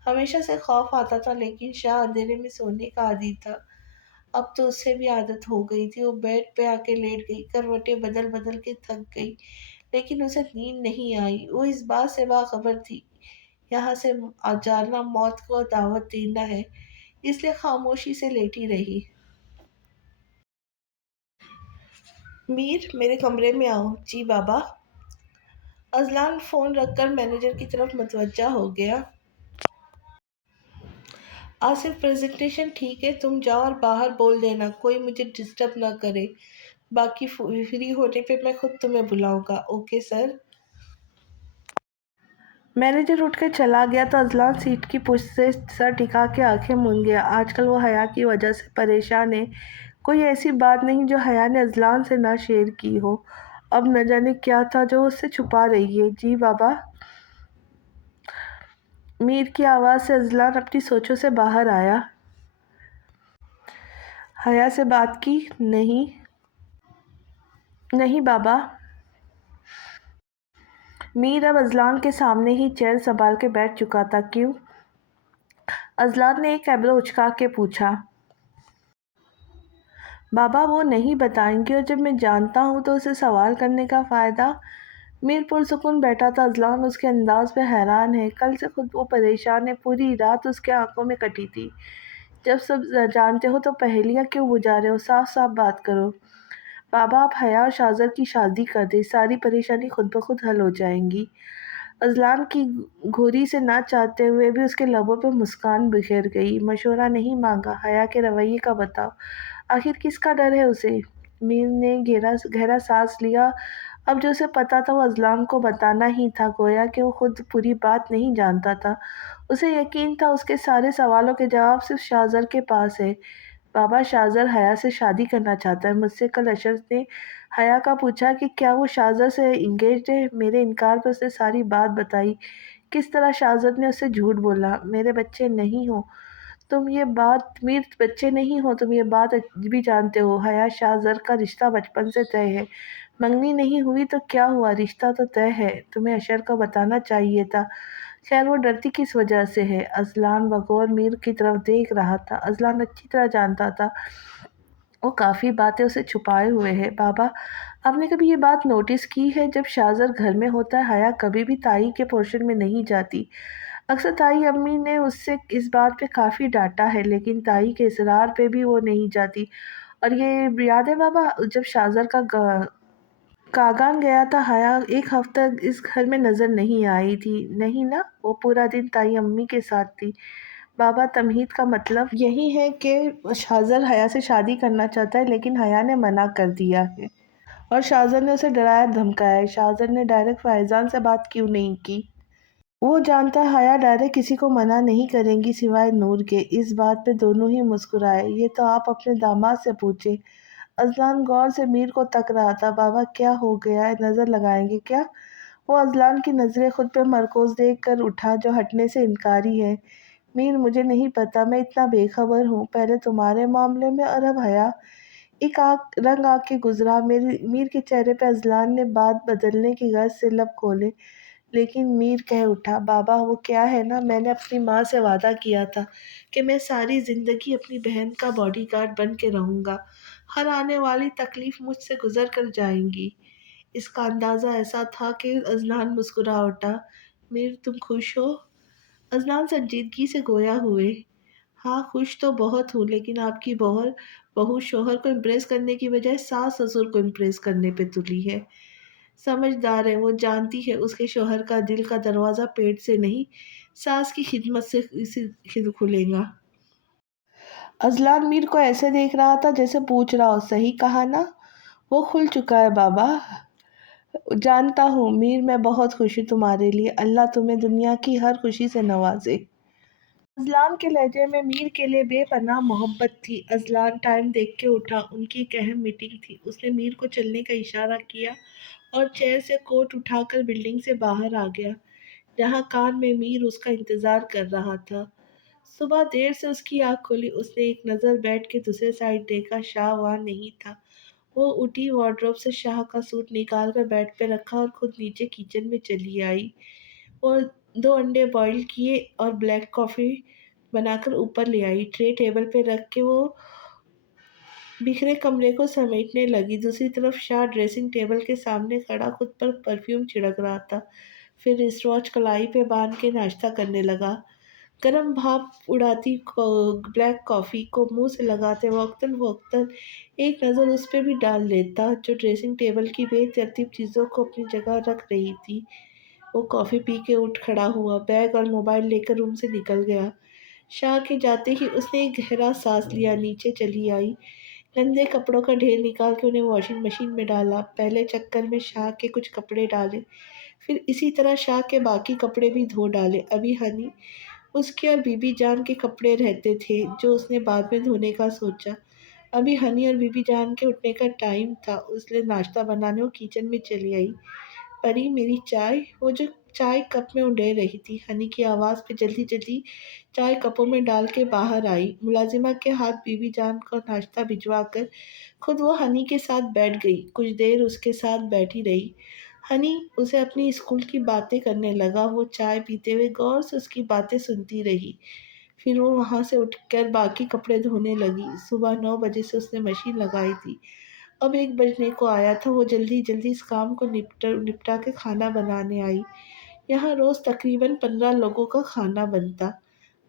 ہمیشہ سے خوف آتا تھا، لیکن شاہ اندھیرے میں سونے کا عادی تھا۔ اب تو اسے بھی عادت ہو گئی تھی۔ وہ بیڈ پہ آ کے لیٹ گئی، کروٹیں بدل بدل کے تھک گئی، لیکن اسے نیند نہیں آئی۔ وہ اس بات سے باخبر تھی یہاں سے جانا موت کو دعوت دینا ہے، اس لیے خاموشی سے لیٹی رہی۔ میر، میرے کمرے میں آؤ۔ جی بابا۔ اذلان فون رکھ کر مینیجر کی طرف متوجہ ہو گیا۔ آصف، پریزنٹیشن ٹھیک ہے، تم جاؤ اور باہر بول دینا کوئی مجھے ڈسٹرب نہ کرے، باقی فری ہونے پہ میں خود تمہیں بلاؤں گا۔ Okay sir. مینیجر اٹھ کر چلا گیا تو اذلان سیٹ کی پشت سے سر ٹکا کے آنکھیں موند گیا۔ آج کل وہ حیا کی وجہ سے پریشان ہے۔ کوئی ایسی بات نہیں جو حیا نے اذلان سے نہ شیئر کی ہو۔ اب نہ جانے کیا تھا جو اس سے چھپا رہی ہے۔ جی بابا۔ میر کی آواز سے اذلان اپنی سوچوں سے باہر آیا۔ حیا سے بات کی؟ نہیں بابا۔ میر اب اذلان کے سامنے ہی چیئر سنبھال کے بیٹھ چکا تھا۔ کیوں؟ اذلان نے ایک ایبرو اچکا کے پوچھا۔ بابا وہ نہیں بتائیں گے، اور جب میں جانتا ہوں تو اسے سوال کرنے کا فائدہ؟ میر پرسکون بیٹھا تھا۔ اذلان اس کے انداز پہ حیران ہے۔ کل سے خود وہ پریشان ہے، پوری رات اس کے آنکھوں میں کٹی تھی۔ جب سب جانتے ہو تو پہیلیاں کیوں بجھا رہے ہو؟ صاف صاف بات کرو۔ بابا آپ حیا اور شازر کی شادی کر دیں، ساری پریشانی خود بخود حل ہو جائیں گی۔ اذلان کی گھوری سے نہ چاہتے ہوئے بھی اس کے لبوں پہ مسکان بکھر گئی۔ مشورہ نہیں مانگا، حیا کے رویے کا بتاؤ، آخر کس کا ڈر ہے اسے؟ میر نے گہرا سانس لیا۔ اب جو اسے پتا تھا وہ اذلان کو بتانا ہی تھا، گویا کہ وہ خود پوری بات نہیں جانتا تھا۔ اسے یقین تھا اس کے سارے سوالوں کے جواب صرف شازر کے پاس ہے۔ بابا شازر حیا سے شادی کرنا چاہتا ہے۔ مجھ سے کل اشرف نے حیا کا پوچھا کہ کیا وہ شازر سے انگیجڈ ہے۔ میرے انکار پر اس نے ساری بات بتائی، کس طرح شازر نے اسے جھوٹ بولا۔ میرے بچے نہیں ہو تم یہ بات میر بچے نہیں ہو تم یہ بات بھی جانتے ہو۔ حیا شازر کا رشتہ بچپن سے طے ہے، منگنی نہیں ہوئی تو کیا ہوا، رشتہ تو طے ہے۔ تمہیں اشر کو بتانا چاہیے تھا۔ خیر وہ ڈرتی کس وجہ سے ہے؟ اذلان بغور میر کی طرف دیکھ رہا تھا۔ اذلان اچھی طرح جانتا تھا وہ کافی باتیں اسے چھپائے ہوئے ہے۔ بابا آپ نے کبھی یہ بات نوٹس کی ہے، جب شازر گھر میں ہوتا ہے حیا کبھی بھی تائی کے پورشن میں نہیں جاتی؟ اکثر تائی امی نے اس سے اس بات پہ کافی ڈانٹا ہے، لیکن تائی کے اصرار پہ بھی وہ نہیں جاتی۔ اور یہ یاد ہے بابا جب شازر کا کاغان گیا تھا، حیا ایک ہفتہ اس گھر میں نظر نہیں آئی تھی، نہیں نا؟ وہ پورا دن تائی امی کے ساتھ تھی۔ بابا تمہید کا مطلب یہی ہے کہ شازر حیا سے شادی کرنا چاہتا ہے، لیکن حیا نے منع کر دیا ہے اور شازر نے اسے ڈرایا دھمکایا ہے۔ شازر نے ڈائریکٹ فائزان سے بات کیوں نہیں کی؟ وہ جانتا ہے حیا ڈائریکٹ کسی کو منع نہیں کریں گی سوائے نور کے۔ اس بات پہ دونوں ہی مسکرائے۔ یہ تو آپ اپنے داماد سے پوچھیں۔ اذلان غور سے میر کو تک رہا تھا۔ بابا کیا ہو گیا ہے، نظر لگائیں گے کیا؟ وہ اذلان کی نظریں خود پہ مرکوز دیکھ کر اٹھا جو ہٹنے سے انکاری ہے۔ میر مجھے نہیں پتا، میں اتنا بے خبر ہوں، پہلے تمہارے معاملے میں اور اب حیا۔ ایک رنگ آگ کے گزرا میر کے چہرے پہ۔ اذلان نے بات بدلنے کی غرض سے لب کھولے، لیکن میر کہہ اٹھا، بابا وہ کیا ہے نا، میں نے اپنی ماں سے وعدہ کیا تھا کہ میں ساری زندگی اپنی بہن کا باڈی گارڈ بن کے رہوں گا، ہر آنے والی تکلیف مجھ سے گزر کر جائیں گی۔ اس کا اندازہ ایسا تھا کہ اذلان مسکرا اٹھا۔ میر تم خوش ہو؟ اذلان سنجیدگی سے گویا ہوئے۔ ہاں خوش تو بہت ہوں، لیکن آپ کی بہو شوہر کو امپریس کرنے کی بجائے ساس سسر کو امپریس کرنے پہ تلی ہے۔ سمجھدار ہے، وہ جانتی ہے اس کے شوہر کا دل کا دروازہ پیٹ سے نہیں ساس کی خدمت سے کھلے گا۔ اذلان میر کو ایسے دیکھ رہا تھا جیسے پوچھ رہا ہو، صحیح کہا نا؟ وہ کھل چکا ہے بابا۔ جانتا ہوں میر، میں بہت خوش ہوں تمہارے لیے، اللہ تمہیں دنیا کی ہر خوشی سے نوازے۔ اذلان کے لہجے میں میر کے لیے بے پناہ محبت تھی۔ اذلان ٹائم دیکھ کے اٹھا، ان کی ایک اہم میٹنگ تھی۔ اس نے میر کو چلنے کا اشارہ کیا اور چیئر سے کوٹ اٹھا کر بلڈنگ سے باہر آ گیا، جہاں کان میں میر اس کا انتظار کر رہا تھا۔ صبح دیر سے اس کی آنکھ کھلی، اس نے ایک نظر بیٹھ کے دوسرے سائڈ دیکھا، شاہ وہاں نہیں تھا۔ وہ اٹھی، وارڈروب سے شاہ کا سوٹ نکال کر بیڈ پہ رکھا اور خود نیچے کچن میں چلی آئی۔ وہ 2 انڈے بوائل کیے اور بلیک کافی بنا کر اوپر لے آئی۔ ٹرے ٹیبل پہ رکھ کے وہ بکھرے کمرے کو سمیٹنے لگی۔ دوسری طرف شاہ ڈریسنگ ٹیبل کے سامنے کھڑا خود پر پرفیوم چھڑک رہا تھا، پھر رسٹ واچ کلائی پہ باندھ کے ناشتہ کرنے لگا۔ گرم بھاپ اڑاتی بلیک کافی کو منہ سے لگاتے وقتاً فوقتاً ایک نظر اس پہ بھی ڈال لیتا جو ڈریسنگ ٹیبل کی بے ترتیب چیزوں کو اپنی جگہ رکھ رہی تھی۔ وہ کافی پی کے اٹھ کھڑا ہوا، بیگ اور موبائل لے کر روم سے نکل گیا۔ شاہ کے جاتے ہی اس نے ایک گہرا سانس لیا، نیچے چلی آئی، گندے کپڑوں کا ڈھیر نکال کے انہیں واشنگ مشین میں ڈالا۔ پہلے چکر میں شاہ کے کچھ کپڑے ڈالے، پھر اسی طرح شاہ کے باقی کپڑے بھی دھو ڈالے۔ ابھی ہنی، اس کے اور بی بی جان کے کپڑے رہتے تھے جو اس نے بعد میں دھونے کا سوچا۔ ابھی ہنی اور بی بی جان کے اٹھنے کا ٹائم تھا، اس لیے ناشتہ بنانے وہ کچن میں چلی آئی۔ پری میری چائے؟ وہ جو چائے کپ میں اڈیل رہی تھی، ہنی کی آواز پہ جلدی جلدی چائے کپوں میں ڈال کے باہر آئی۔ ملازمہ کے ہاتھ بی بی جان کو ناشتہ بھجوا کر خود وہ ہنی کے ساتھ بیٹھ گئی، کچھ دیر اس کے ساتھ بیٹھی رہی۔ ہنی اسے اپنی اسکول کی باتیں کرنے لگا، وہ چائے پیتے ہوئے غور سے اس کی باتیں سنتی رہی۔ پھر وہ وہاں سے اٹھ کر باقی کپڑے دھونے لگی۔ صبح 9 بجے سے اس نے مشین لگائی تھی، اب 1 بجنے کو آیا تھا۔ وہ جلدی جلدی اس کام کو نپٹا کے کھانا بنانے آئی۔ یہاں روز تقریباً 15 لوگوں کا کھانا بنتا۔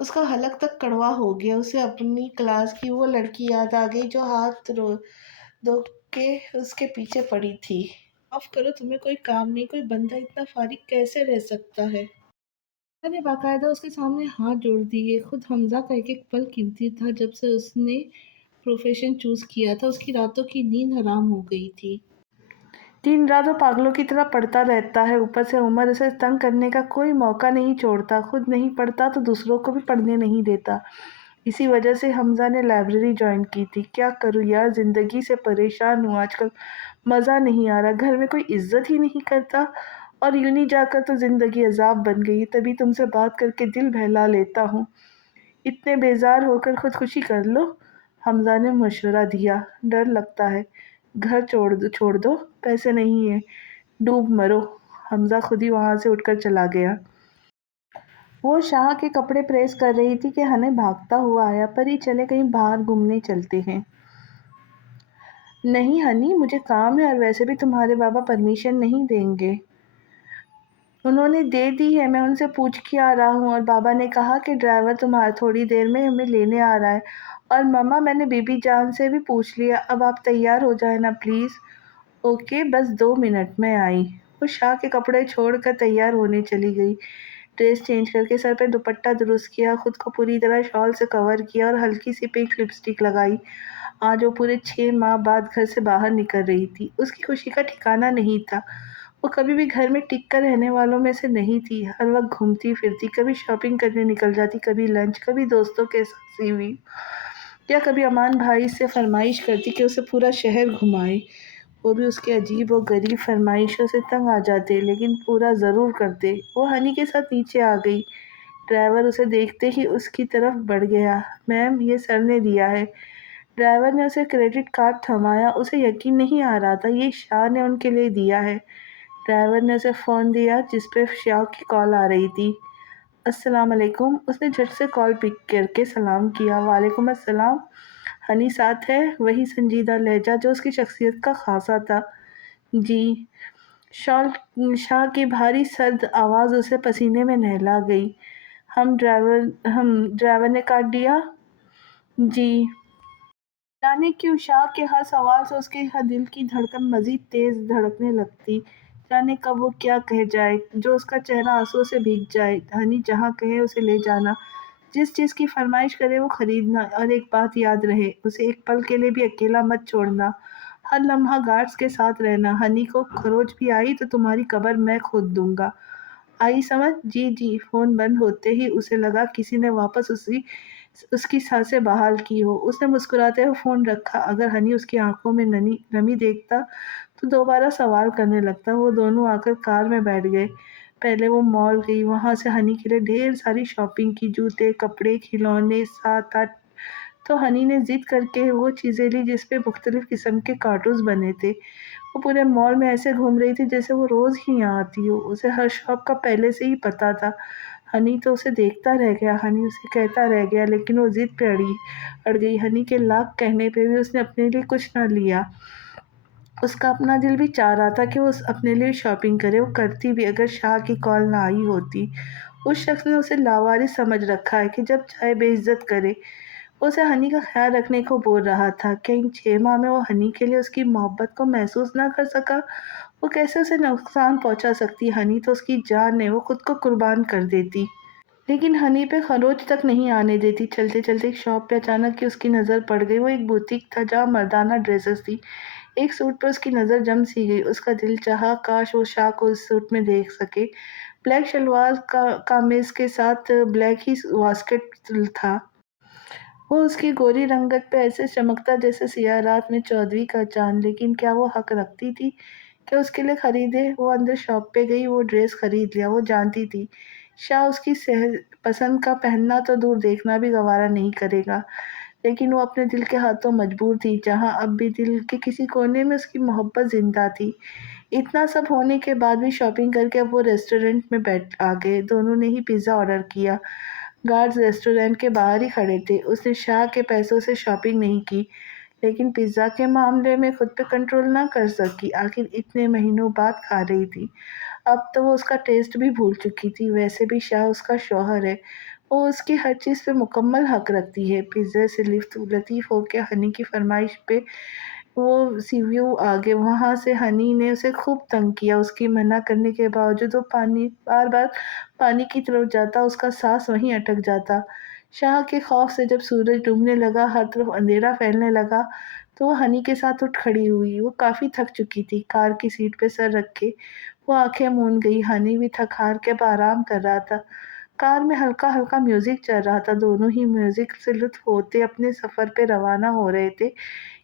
اس کا حلق تک کڑوا ہو گیا۔ اسے اپنی کلاس کی وہ لڑکی یاد آ گئی جو ہاتھ دھو کے اس کے پیچھے پڑی تھی۔ معاف کرو، تمہیں کوئی کام نہیں؟ کوئی بندہ اتنا فارغ کیسے رہ سکتا ہے؟ میں نے باقاعدہ اس کے سامنے ہاتھ جوڑ دیے۔ خود حمزہ کا ایک ایک پل قیمتی تھا۔ جب سے اس نے پروفیشن چوز کیا تھا، اس کی راتوں کی نیند حرام ہو گئی تھی۔ دن رات وہ پاگلوں کی طرح پڑھتا رہتا ہے۔ اوپر سے عمر اسے تنگ کرنے کا کوئی موقع نہیں چھوڑتا۔ خود نہیں پڑھتا تو دوسروں کو بھی پڑھنے نہیں دیتا۔ اسی وجہ سے حمزہ نے لائبریری جوائن کی تھی۔ کیا کروں یار، زندگی سے پریشان ہوں آج کل، مزہ نہیں آ رہا، گھر میں کوئی عزت ہی نہیں کرتا، اور یونی جا کر تو زندگی عذاب بن گئی۔ تبھی تم سے بات کر کے دل بہلا لیتا ہوں۔ اتنے بیزار ہو کر خودکشی کر لو، حمزہ نے مشورہ دیا۔ ڈر لگتا ہے، گھر چھوڑ دو، پیسے نہیں ہیں، ڈوب مرو۔ حمزہ خود ہی وہاں سے اٹھ کر چلا گیا۔ وہ شاہ کے کپڑے پریس کر رہی تھی کہ ہنیں بھاگتا ہوا آیا۔ پری چلے کہیں باہر گھومنے چلتے ہیں؟ نہیں ہنی، مجھے کام ہے، اور ویسے بھی تمہارے بابا پرمیشن نہیں دیں گے۔ انہوں نے دے دی ہے، میں ان سے پوچھ کے آ رہا ہوں، اور بابا نے کہا کہ ڈرائیور تمہارا تھوڑی دیر میں ہمیں لینے آ رہا ہے۔ اور مما، میں نے بی بی جان سے بھی پوچھ لیا، اب آپ تیار ہو جائیں نا پلیز۔ اوکے، بس 2 منٹ میں آئی۔ وہ شاہ کے کپڑے چھوڑ کر تیار ہونے چلی گئی۔ ڈریس چینج کر کے سر پہ دوپٹہ درست کیا، خود کو پوری طرح شال سے کور کیا اور ہلکی سی پنک لپسٹک لگائی۔ آج وہ پورے 6 ماہ بعد گھر سے باہر نکل رہی تھی۔ اس کی خوشی کا ٹھکانہ نہیں تھا۔ وہ کبھی بھی گھر میں ٹک کر رہنے والوں میں سے نہیں تھی۔ ہر وقت گھومتی پھرتی، کبھی شاپنگ کرنے نکل جاتی، کبھی لنچ، کبھی دوستوں کے ساتھ سی ہوئی، یا کبھی امان بھائی سے فرمائش کرتی کہ اسے پورا شہر گھمائے۔ وہ بھی اس کے عجیب و غریب فرمائشوں سے تنگ آ جاتے، لیکن پورا ضرور کرتے۔ وہ ہنی کے ساتھ نیچے آ گئی۔ ڈرائیور اسے دیکھتے ہی اس کی طرف بڑھ گیا۔ میم، یہ سر نے دیا ہے۔ ڈرائیور نے اسے کریڈٹ کارڈ تھمایا۔ اسے یقین نہیں آ رہا تھا، یہ شاہ نے ان کے لیے دیا ہے۔ ڈرائیور نے اسے فون دیا جس پہ شاہ کی کال آ رہی تھی۔ السلام علیکم۔ اس نے جھٹ سے کال پک کر کے سلام کیا۔ وعلیکم السلام۔ ہنی ساتھ ہے؟ وہی سنجیدہ لہجہ جو اس کی شخصیت کا خاصہ تھا۔ جی۔ شاہ کی بھاری سرد آواز اسے پسینے میں نہلا گئی۔ ڈرائیور نے کاٹ دیا؟ جی۔ جانے کیوں شاہ کے ہر سوال سے اس کے دل کی دھڑکن مزید تیز دھڑکنے لگتی۔ جانے کب وہ کیا کہہ جائے جو اس کا چہرہ آنسوؤں سے بھیگ جائے۔ ہنی جہاں کہے اسے لے جانا، جس چیز کی فرمائش کرے وہ خریدنا، اور ایک بات یاد رہے، اسے ایک پل کے لیے بھی اکیلا مت چھوڑنا، ہر لمحہ گارڈز کے ساتھ رہنا۔ ہنی کو خروش بھی آئی تو تمہاری قبر میں کھود دوں گا۔ آئی سمجھ؟ جی جی۔ فون بند ہوتے ہی اسے لگا کسی نے واپس اس کی سانسیں بحال کی ہو۔ اس نے مسکراتے ہوئے فون رکھا۔ اگر ہنی اس کی آنکھوں میں نمی دیکھتا تو دوبارہ سوال کرنے لگتا۔ وہ دونوں آ کر کار میں بیٹھ گئے۔ پہلے وہ مال گئی، وہاں سے ہنی کے لیے ڈھیر ساری شاپنگ کی، جوتے، کپڑے، کھلونے، 7-8۔ تو ہنی نے ضد کر کے وہ چیزیں لی جس پہ مختلف قسم کے کارٹونز بنے تھے۔ وہ پورے مال میں ایسے گھوم رہی تھی جیسے وہ روز ہی یہاں آتی ہو۔ اسے ہر شاپ کا پہلے سے ہی پتہ تھا۔ ہنی تو اسے دیکھتا رہ گیا، ہنی اسے کہتا رہ گیا، لیکن وہ ضد پہ اڑ گئی۔ ہنی کے لاکھ کہنے پہ بھی اس نے اپنے لیے کچھ نہ لیا۔ اس کا اپنا دل بھی چاہ رہا تھا کہ وہ اپنے لیے شاپنگ کرے۔ وہ کرتی بھی اگر شاہ کی کال نہ آئی ہوتی۔ اس شخص نے اسے لاوارث سمجھ رکھا ہے کہ جب چاہے بے عزت کرے۔ وہ اسے ہنی کا خیال رکھنے کو بول رہا تھا۔ کیا ان 6 ماہ میں وہ ہنی کے لیے اس کی محبت کو محسوس نہ کر سکا؟ وہ کیسے اسے نقصان پہنچا سکتی؟ ہنی تو اس کی جان ہے، وہ خود کو قربان کر دیتی۔ لیکن ہنی پہ خروچ تک نہیں آنے دیتی۔ چلتے چلتے ایک شاپ پہ اچانک اس کی نظر پڑ گئی۔ وہ ایک بوتیک تھا جہاں مردانہ ڈریسز تھی۔ ایک سوٹ پہ اس کی نظر جم سی گئی۔ اس کا دل چاہا کاش وہ شاہ کو اس سوٹ میں دیکھ سکے۔ بلیک شلوار قمیض کے ساتھ بلیک ہی واسکٹ تھا۔ وہ اس کی گوری رنگت پہ ایسے چمکتا جیسے سیاہ رات میں چودھویں کا چاند۔ لیکن کیا وہ حق رکھتی تھی کہ اس کے لیے خریدے؟ وہ اندر شاپ پہ گئی، وہ ڈریس خرید لیا۔ وہ جانتی تھی شاہ اس کی پسند کا پہننا تو دور دیکھنا بھی گوارا نہیں کرے گا، لیکن وہ اپنے دل کے ہاتھوں مجبور تھی، جہاں اب بھی دل کے کسی کونے میں اس کی محبت زندہ تھی۔ اتنا سب ہونے کے بعد بھی شاپنگ کر کے اب وہ ریسٹورنٹ میں آ گئے۔ دونوں نے ہی پیزا آرڈر کیا۔ گارڈز ریسٹورنٹ کے باہر ہی کھڑے تھے۔ اس نے شاہ کے پیسوں سے شاپنگ نہیں کی، لیکن پیزا کے معاملے میں خود پہ کنٹرول نہ کر سکی۔ آخر اتنے مہینوں بعد کھا رہی تھی۔ اب تو وہ اس کا ٹیسٹ بھی بھول چکی تھی۔ ویسے بھی شاہ اس کا شوہر ہے، وہ اس کی ہر چیز پہ مکمل حق رکھتی ہے۔ پزے سے لطیف ہو کے ہنی کی فرمائش پہ وہ سی ویو آگے وہاں سے ہنی نے اسے خوب تنگ کیا۔ اس کی منع کرنے کے باوجود وہ بار بار پانی کی طرف جاتا، اس کا سانس وہیں اٹک جاتا۔ شاہ کے خوف سے جب سورج ڈوبنے لگا، ہر طرف اندھیرا پھیلنے لگا، تو وہ ہنی کے ساتھ اٹھ کھڑی ہوئی۔ وہ کافی تھک چکی تھی۔ کار کی سیٹ پہ سر رکھ کے وہ آنکھیں موند گئی۔ ہنی بھی تھک ہار کے آرام کر رہا تھا۔ کار میں ہلکا ہلکا میوزک چل رہا تھا۔ دونوں ہی میوزک سے لطف ہوتے اپنے سفر پہ روانہ ہو رہے تھے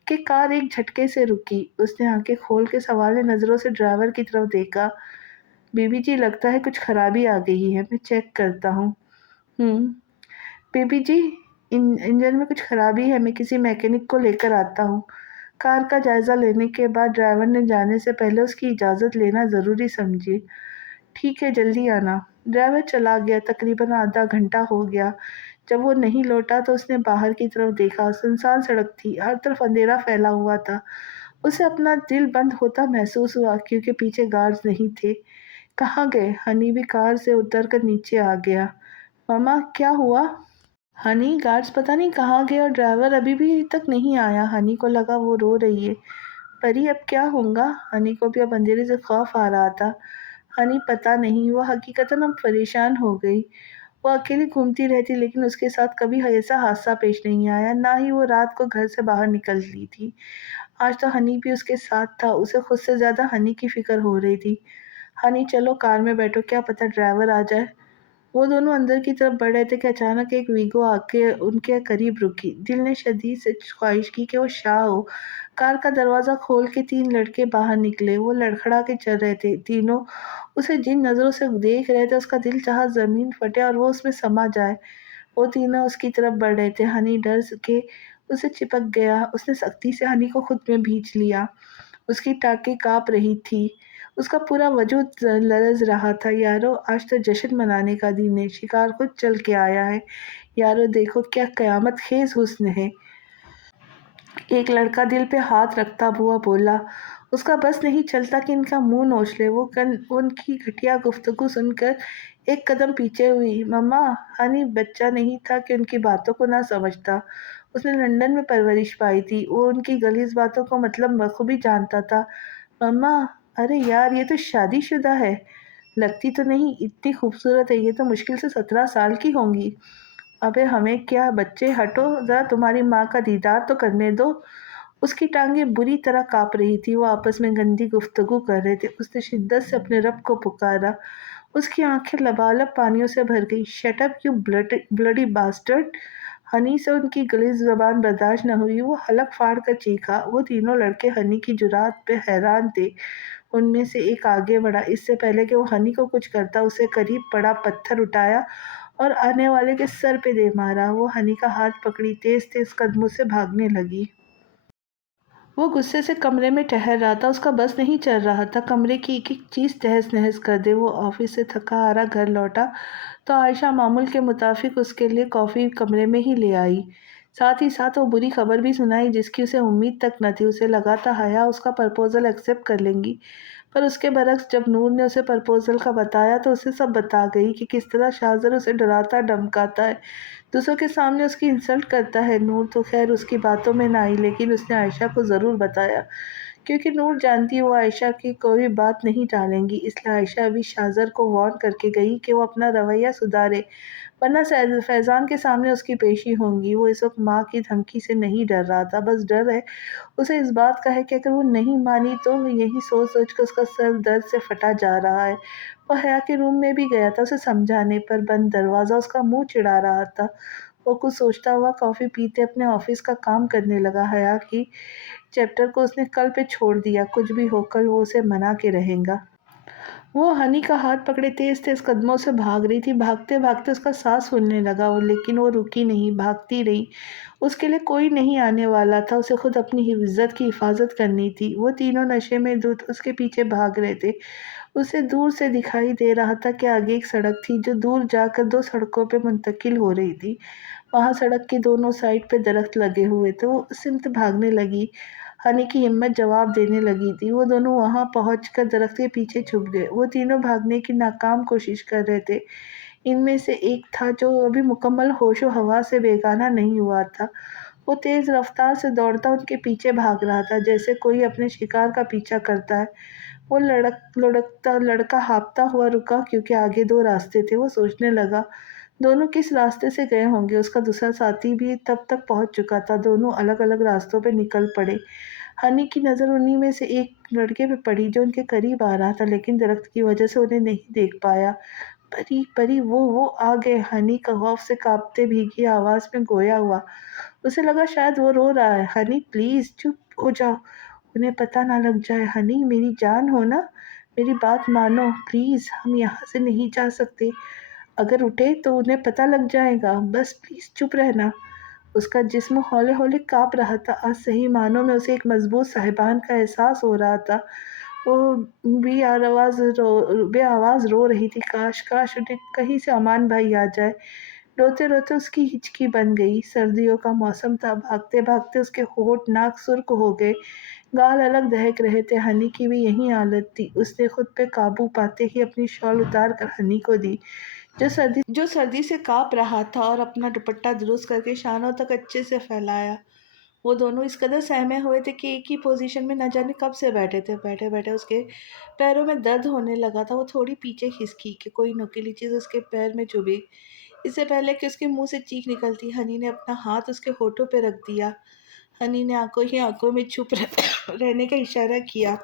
کہ کار ایک جھٹکے سے رکی۔ اس نے آنکھیں کھول کے سوالے نظروں سے ڈرائیور کی طرف دیکھا۔ بی بی جی، لگتا ہے کچھ خرابی آ گئی ہے، میں چیک کرتا ہوں۔ بی بی جی، انجن میں کچھ خرابی ہے، میں کسی میکینک کو لے کر آتا ہوں۔ کار کا جائزہ لینے کے بعد ڈرائیور نے جانے سے پہلے اس کی اجازت لینا ضروری سمجھی۔ ٹھیک ہے، جلدی آنا۔ ڈرائیور چلا گیا۔ تقریباً آدھا گھنٹہ ہو گیا۔ جب وہ نہیں لوٹا تو اس نے باہر کی طرف دیکھا۔ سنسان سڑک تھی، ہر طرف اندھیرا پھیلا ہوا تھا۔ اسے اپنا دل بند ہوتا محسوس ہوا کیونکہ پیچھے گارڈز نہیں تھے۔ کہاں گئے؟ ہنی بھی کار سے اتر کر نیچے آ گیا۔ ماما، کیا ہوا؟ ہنی، گارڈز پتہ نہیں کہاں گئے اور ڈرائیور ابھی بھی تک نہیں آیا۔ ہنی کو لگا وہ رو رہی ہے۔ پری، اب کیا ہوگا؟ ہنی کو بھی اب اندھیرے سے خوف آ رہا تھا۔ ہنی، پتہ نہیں۔ وہ حقیقتاً اب پریشان ہو گئی۔ وہ اکیلی گھومتی رہتی لیکن اس کے ساتھ کبھی ایسا حادثہ پیش نہیں آیا، نہ ہی وہ رات کو گھر سے باہر نکلتی تھی۔ آج تو ہنی بھی اس کے ساتھ تھا۔ اسے خود سے زیادہ ہنی کی فکر ہو رہی تھی۔ ہنی، چلو کار میں بیٹھو، کیا پتہ ڈرائیور آ جائے۔ وہ دونوں اندر کی طرف بڑھ رہے تھے کہ اچانک ایک ویگو آ کے ان کے قریب رکی۔ دل نے شدید سے خواہش کی کہ وہ شاہ ہو۔ کار کا دروازہ کھول کے 3 لڑکے باہر نکلے۔ وہ لڑکھڑا کے چل رہے تھے۔ تینوں اسے جن نظروں سے دیکھ رہے تھے اس کا دل چاہا زمین پھٹے اور وہ اس میں سما جائے۔ وہ تینوں اس کی طرف بڑھ رہے تھے۔ ہنی ڈر کے اسے چپک گیا۔ اس نے سختی سے ہنی کو خود میں بھینچ لیا۔ اس کی ٹانگیں کانپ رہی تھی۔ اس کا پورا وجود لرز رہا تھا۔ یارو، آج تو جشن منانے کا دن ہے۔ شکار خود چل کے آیا ہے۔ یارو، دیکھو کیا قیامت خیز حسن ہے۔ ایک لڑکا دل پہ ہاتھ رکھتا ہوا بولا۔ اس کا بس نہیں چلتا کہ ان کا منہ نوچ لے۔ وہ ان کی گھٹیا گفتگو سن کر ایک قدم پیچھے ہوئی۔ مما، ہنی بچہ نہیں تھا کہ ان کی باتوں کو نہ سمجھتا۔ اس نے لندن میں پرورش پائی تھی۔ وہ ان کی غلیظ باتوں کو مطلب بخوبی جانتا تھا۔ مما، ارے یار، یہ تو شادی شدہ ہے۔ لگتی تو نہیں، اتنی خوبصورت ہے۔ یہ تو مشکل سے 17 سال کی ہوں گی۔ ابے ہمیں کیا، بچے ہٹو، ذرا تمہاری ماں کا دیدار تو کرنے دو۔ اس کی ٹانگیں بری طرح کانپ رہی تھی۔ وہ آپس میں گندی گفتگو کر رہے تھے۔ اس نے شدت سے اپنے رب کو پکارا۔ اس کی آنکھیں لبالب پانیوں سے بھر گئی۔ Shut up you bloody bastard. Honey سے ان کی غلیظ زبان برداشت نہ ہوئی۔ وہ حلق پھاڑ کر چیخا۔ وہ تینوں لڑکے ہنی کی جرات پہ حیران تھے۔ ان میں سے ایک آگے بڑھا۔ اس سے پہلے کہ وہ ہنی کو کچھ کرتا، اسے قریب پڑا پتھر اٹھایا اور آنے والے کے سر پہ دے مارا۔ وہ ہنی کا ہاتھ پکڑی تیز تیز قدموں سے بھاگنے لگی۔ وہ غصے سے کمرے میں ٹہر رہا تھا۔ اس کا بس نہیں چل رہا تھا کمرے کی ایک ایک چیز تہس نہس کر دے۔ وہ آفس سے تھکا ہارا گھر لوٹا تو عائشہ معمول کے مطابق اس کے لیے کافی کمرے میں ہی لے آئی۔ ساتھ ہی ساتھ وہ بری خبر بھی سنائی جس کی اسے امید تک نہ تھی۔ اسے لگا تھا حیا اس کا پرپوزل ایکسپٹ کر لیں گی، پر اس کے برعکس جب نور نے اسے پرپوزل کا بتایا تو اسے سب بتا گئی کہ کس طرح شاہزر اسے ڈراتا دھمکاتا ہے، دوسروں کے سامنے اس کی انسلٹ کرتا ہے۔ نور تو خیر اس کی باتوں میں نہ آئی، لیکن اس نے عائشہ کو ضرور بتایا کیونکہ نور جانتی وہ عائشہ کی کوئی بات نہیں ٹالیں گی۔ اس لیے عائشہ ابھی شاہزر کو وارن کر کے گئی کہ وہ اپنا رویہ سدھارے، ورنہ فیضان کے سامنے اس کی پیشی ہوں گی۔ وہ اس وقت ماں کی دھمکی سے نہیں ڈر رہا تھا، بس ڈر ہے اسے اس بات کا ہے کہ اگر وہ نہیں مانی تو یہی سوچ سوچ کر اس کا سر درد سے پھٹا جا رہا ہے۔ وہ حیا کے روم میں بھی گیا تھا اسے سمجھانے، پر بند دروازہ اس کا منہ چڑھا رہا تھا۔ وہ کچھ سوچتا ہوا کافی پیتے اپنے آفس کا کام کرنے لگا۔ حیا کی چیپٹر کو اس نے کل پہ چھوڑ دیا۔ کچھ بھی ہو کل وہ اسے منا کے رہے گا۔ وہ ہنی کا ہاتھ پکڑے تیز تیز قدموں سے بھاگ رہی تھی۔ بھاگتے بھاگتے اس کا سانس پھولنے لگا، لیکن وہ رکی نہیں، بھاگتی رہی۔ اس کے لیے کوئی نہیں آنے والا تھا، اسے خود اپنی عزت کی حفاظت کرنی تھی۔ وہ تینوں نشے میں دھت اس کے پیچھے بھاگ رہے تھے۔ اسے دور سے دکھائی دے رہا تھا کہ آگے ایک سڑک تھی جو دور جا کر 2 سڑکوں پہ منتقل ہو رہی تھی۔ وہاں سڑک کے دونوں سائڈ پہ درخت لگے ہوئے تھے۔ وہ اس سمت بھاگنے لگی۔ ہنی کی ہمت جواب دینے لگی تھی۔ وہ دونوں وہاں پہنچ کر درخت کے پیچھے چھپ گئے۔ وہ تینوں بھاگنے کی ناکام کوشش کر رہے تھے۔ ان میں سے ایک تھا جو ابھی مکمل ہوش و ہواس سے بیگانہ نہیں ہوا تھا۔ وہ تیز رفتار سے دوڑتا ان کے پیچھے بھاگ رہا تھا، جیسے کوئی اپنے شکار کا پیچھا کرتا ہے۔ وہ لڑکا ہاپتا ہوا رکا کیونکہ آگے دو راستے تھے۔ وہ سوچنے لگا دونوں کس راستے سے گئے ہوں گے۔ اس کا دوسرا ساتھی بھی تب تک پہنچ چکا تھا۔ دونوں الگ الگ راستوں پہ نکل پڑے۔ ہنی کی نظر انہی میں سے ایک لڑکے پہ پڑی جو ان کے قریب آ رہا تھا، لیکن درخت کی وجہ سے انہیں نہیں دیکھ پایا۔ پری پری وہ آ گئے۔ ہنی کا خوف سے کانپتے بھیگی آواز میں گویا ہوا۔ اسے لگا شاید وہ رو رہا ہے۔ ہنی پلیز چپ ہو جاؤ، انہیں پتہ نہ لگ جائے۔ ہنی میری جان ہو نا، میری بات مانو پلیز، ہم یہاں سے نہیں جا سکتے۔ اگر اٹھے تو انہیں پتہ لگ جائے گا، بس پلیز چپ رہنا۔ اس کا جسم ہولے ہولے کانپ رہا تھا اور صحیح معنوں میں اسے ایک مضبوط صاحبان کا احساس ہو رہا تھا۔ وہ بے آواز رو رہی تھی، کاش کاش انہیں کہیں سے امان بھائی آ جائے۔ روتے روتے اس کی ہچکی بن گئی۔ سردیوں کا موسم تھا، بھاگتے بھاگتے اس کے ہونٹ ناک سرخ ہو گئے، گال الگ دہک رہے تھے۔ ہنی کی بھی یہی حالت تھی۔ اس نے خود پہ قابو پاتے ہی اپنی شال اتار کر ہنی کو دی، جو سردی سے کانپ رہا تھا، اور اپنا دوپٹہ درست کر کے شانوں تک اچھے سے پھیلایا۔ وہ دونوں اس قدر سہمے ہوئے تھے کہ ایک ہی پوزیشن میں نہ جانے کب سے بیٹھے تھے۔ بیٹھے بیٹھے اس کے پیروں میں درد ہونے لگا تھا۔ وہ تھوڑی پیچھے کھسکی کہ کوئی نوکیلی چیز اس کے پیر میں چبھے۔ اس سے پہلے کہ اس کے منہ سے چیخ نکلتی، ہنی نے اپنا ہاتھ اس کے ہونٹوں پہ رکھ دیا۔ ہنی نے آنکھوں ہی آنکھوں میں چھپ رہنے کا اشارہ کیا۔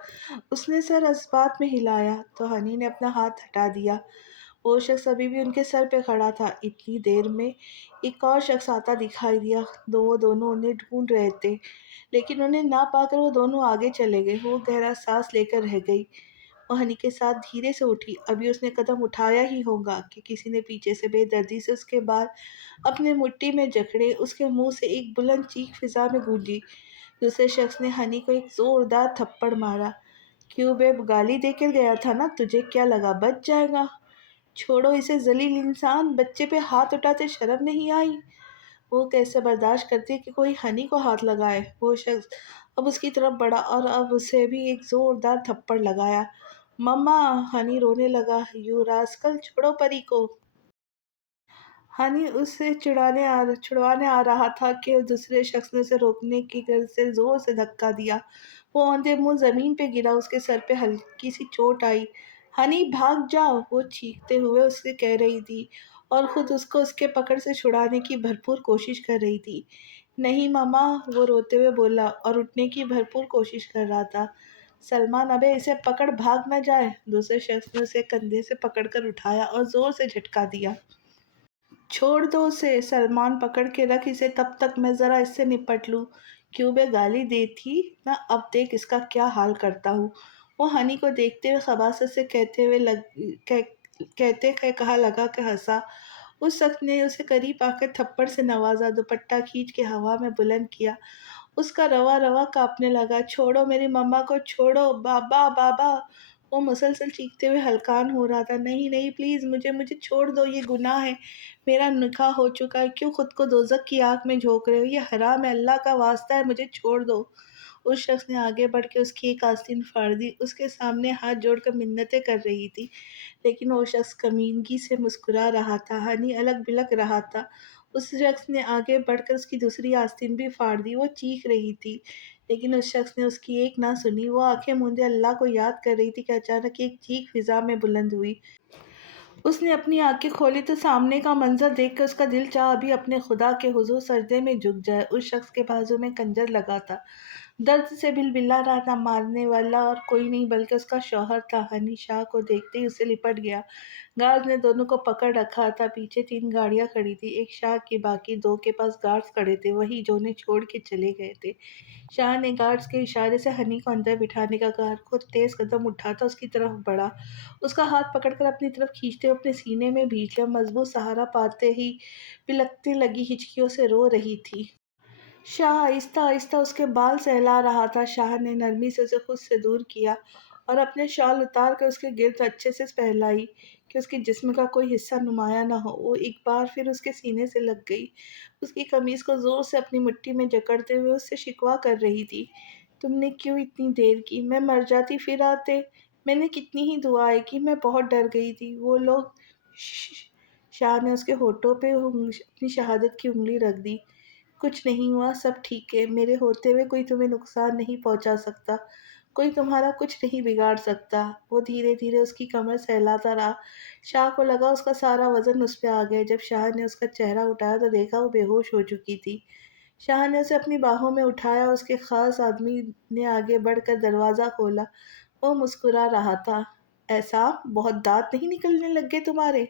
اس نے سر اس بات میں ہلایا تو ہنی نے اپنا ہاتھ ہٹا دیا۔ وہ شخص ابھی بھی ان کے سر پہ کھڑا تھا۔ اتنی دیر میں ایک اور شخص آتا دکھائی دیا۔ وہ دونوں انہیں ڈھونڈ رہے تھے، لیکن انہیں نہ پا کر وہ دونوں آگے چلے گئے۔ وہ گہرا سانس لے کر رہ گئی۔ وہ ہنی کے ساتھ دھیرے سے اٹھی۔ ابھی اس نے قدم اٹھایا ہی ہوگا کہ کسی نے پیچھے سے بے دردی سے اس کے بال اپنے مٹھی میں جکڑے۔ اس کے منہ سے ایک بلند چیخ فضا میں گونجی۔ دوسرے شخص نے ہنی کو ایک زوردار تھپڑ مارا۔ کیوں بے، گالی دے کر گیا تھا نا، تجھے کیا لگا بچ جائے گا؟ چھوڑو اسے ذلیل انسان، بچے پہ ہاتھ اٹھاتے شرم نہیں آئی؟ وہ کیسے برداشت کرتی کہ کوئی ہنی کو ہاتھ لگائے؟ وہ شخص اب اس کی طرف بڑھا اور اب اسے بھی ایک زوردار تھپڑ لگایا۔ مما، ہنی رونے لگا، یو راسکل، چھوڑو پری کو۔ ہنی اسے چھڑوانے آ رہا تھا کہ دوسرے شخص نے اسے روکنے کی غرض سے زور سے دھکا دیا۔ وہ اوندھے منہ زمین پہ گرا۔ اس کے سر پہ ہلکی سی چوٹ آئی۔ ہنی بھاگ جاؤ، وہ چیختے ہوئے اس سے کہہ رہی تھی، اور خود اس کو اس کے پکڑ سے چھڑانے کی بھرپور کوشش کر رہی تھی۔ نہیں مما، وہ روتے ہوئے بولا اور اٹھنے کی بھرپور کوشش کر رہا تھا۔ سلمان، ابے اسے پکڑ، بھاگ نہ جائے۔ دوسرے شخص نے اسے کندھے سے پکڑ کر اٹھایا اور زور سے جھٹکا دیا۔ چھوڑ دو اسے، سلمان، پکڑ کے رکھ اسے تب تک میں ذرا اس سے نپٹ لوں۔ کیوں بے، گالی دی تھی نا، اب دیکھ اس کا کیا حال کرتا ہوں۔ وہ ہنی کو دیکھتے ہوئے خباثت سے کہتے کہا لگا کہ ہنسا۔ اس شخص نے اسے قریب آ کر تھپڑ سے نوازا، دوپٹہ کھینچ کے ہوا میں بلند کیا۔ اس کا روا روا کانپنے لگا۔ چھوڑو میری مما کو، چھوڑو، بابا بابا۔ وہ مسلسل چیختے ہوئے ہلکان ہو رہا تھا۔ نہیں نہیں، پلیز مجھے چھوڑ دو، یہ گناہ ہے، میرا نکاح ہو چکا ہے، کیوں خود کو دوزخ کی آگ میں جھونک رہے ہو؟ یہ حرام ہے، اللہ کا واسطہ ہے، مجھے چھوڑ دو۔ اس شخص نے آگے بڑھ کے اس کی ایک آستین پھاڑ دی۔ اس کے سامنے ہاتھ جوڑ کر منتیں کر رہی تھی، لیکن وہ شخص کمینگی سے مسکرا رہا تھا۔ ہنی الگ بلک رہا تھا۔ اس شخص نے آگے بڑھ کر اس کی دوسری آستین بھی پھاڑ دی۔ وہ چیخ رہی تھی، لیکن اس شخص نے اس کی ایک نہ سنی۔ وہ آنکھیں موندے اللہ کو یاد کر رہی تھی کہ اچانک ایک چیخ فضا میں بلند ہوئی۔ اس نے اپنی آنکھیں کھولی تو سامنے کا منظر دیکھ کر اس کا دل چاہا ابھی اپنے خدا کے حضور سجدے میں جھک جائے۔ اس شخص کے بازو میں خنجر لگا تھا، درد سے بلبلا رہا تھا۔ مارنے والا اور کوئی نہیں بلکہ اس کا شوہر تھا۔ ہنی شاہ کو دیکھتے ہی اسے لپٹ گیا۔ گارڈز نے دونوں کو پکڑ رکھا تھا۔ پیچھے 3 گاڑیاں کھڑی تھیں، ایک شاہ کی، باقی 2 کے پاس گارڈز کھڑے تھے، وہی جو انہیں چھوڑ کے چلے گئے تھے۔ شاہ نے گارڈز کے اشارے سے ہنی کو اندر بٹھانے کا کہا۔ خود تیز قدم اٹھاتا اس کی طرف بڑھا، اس کا ہاتھ پکڑ کر اپنی طرف کھینچتے ہوئے اپنے سینے میں بھینچ لیا۔ مضبوط سہارا پاتے ہی بلکنے لگی ہچکیوں سے رو رہی تھی۔ شاہ آہستہ آہستہ اس کے بال سہلا رہا تھا۔ شاہ نے نرمی سے اسے خود سے دور کیا اور اپنے شال اتار کر اس کے گرد اچھے سے پھیلائی کہ اس کے جسم کا کوئی حصہ نمایاں نہ ہو۔ وہ ایک بار پھر اس کے سینے سے لگ گئی، اس کی قمیض کو زور سے اپنی مٹھی میں جکڑتے ہوئے اس سے شکوہ کر رہی تھی۔ تم نے کیوں اتنی دیر کی؟ میں مر جاتی پھر آتے۔ میں نے کتنی ہی دعائیں کی، میں بہت ڈر گئی تھی۔ وہ لوگ شاہ نے اس کے ہونٹوں پہ اپنی شہادت کی انگلی رکھ دی۔ کچھ نہیں ہوا، سب ٹھیک ہے، میرے ہوتے ہوئے کوئی تمہیں نقصان نہیں پہنچا سکتا، کوئی تمہارا کچھ نہیں بگاڑ سکتا۔ وہ دھیرے دھیرے اس کی کمر سہلاتا رہا۔ شاہ کو لگا اس کا سارا وزن اس پہ آ گیا۔ جب شاہ نے اس کا چہرہ اٹھایا تو دیکھا وہ بے ہوش ہو چکی تھی۔ شاہ نے اسے اپنی باہوں میں اٹھایا، اس کے خاص آدمی نے آگے بڑھ کر دروازہ کھولا۔ وہ مسکرا رہا تھا۔ احسان، بہت دانت نہیں نکلنے لگ گئے تمہارے؟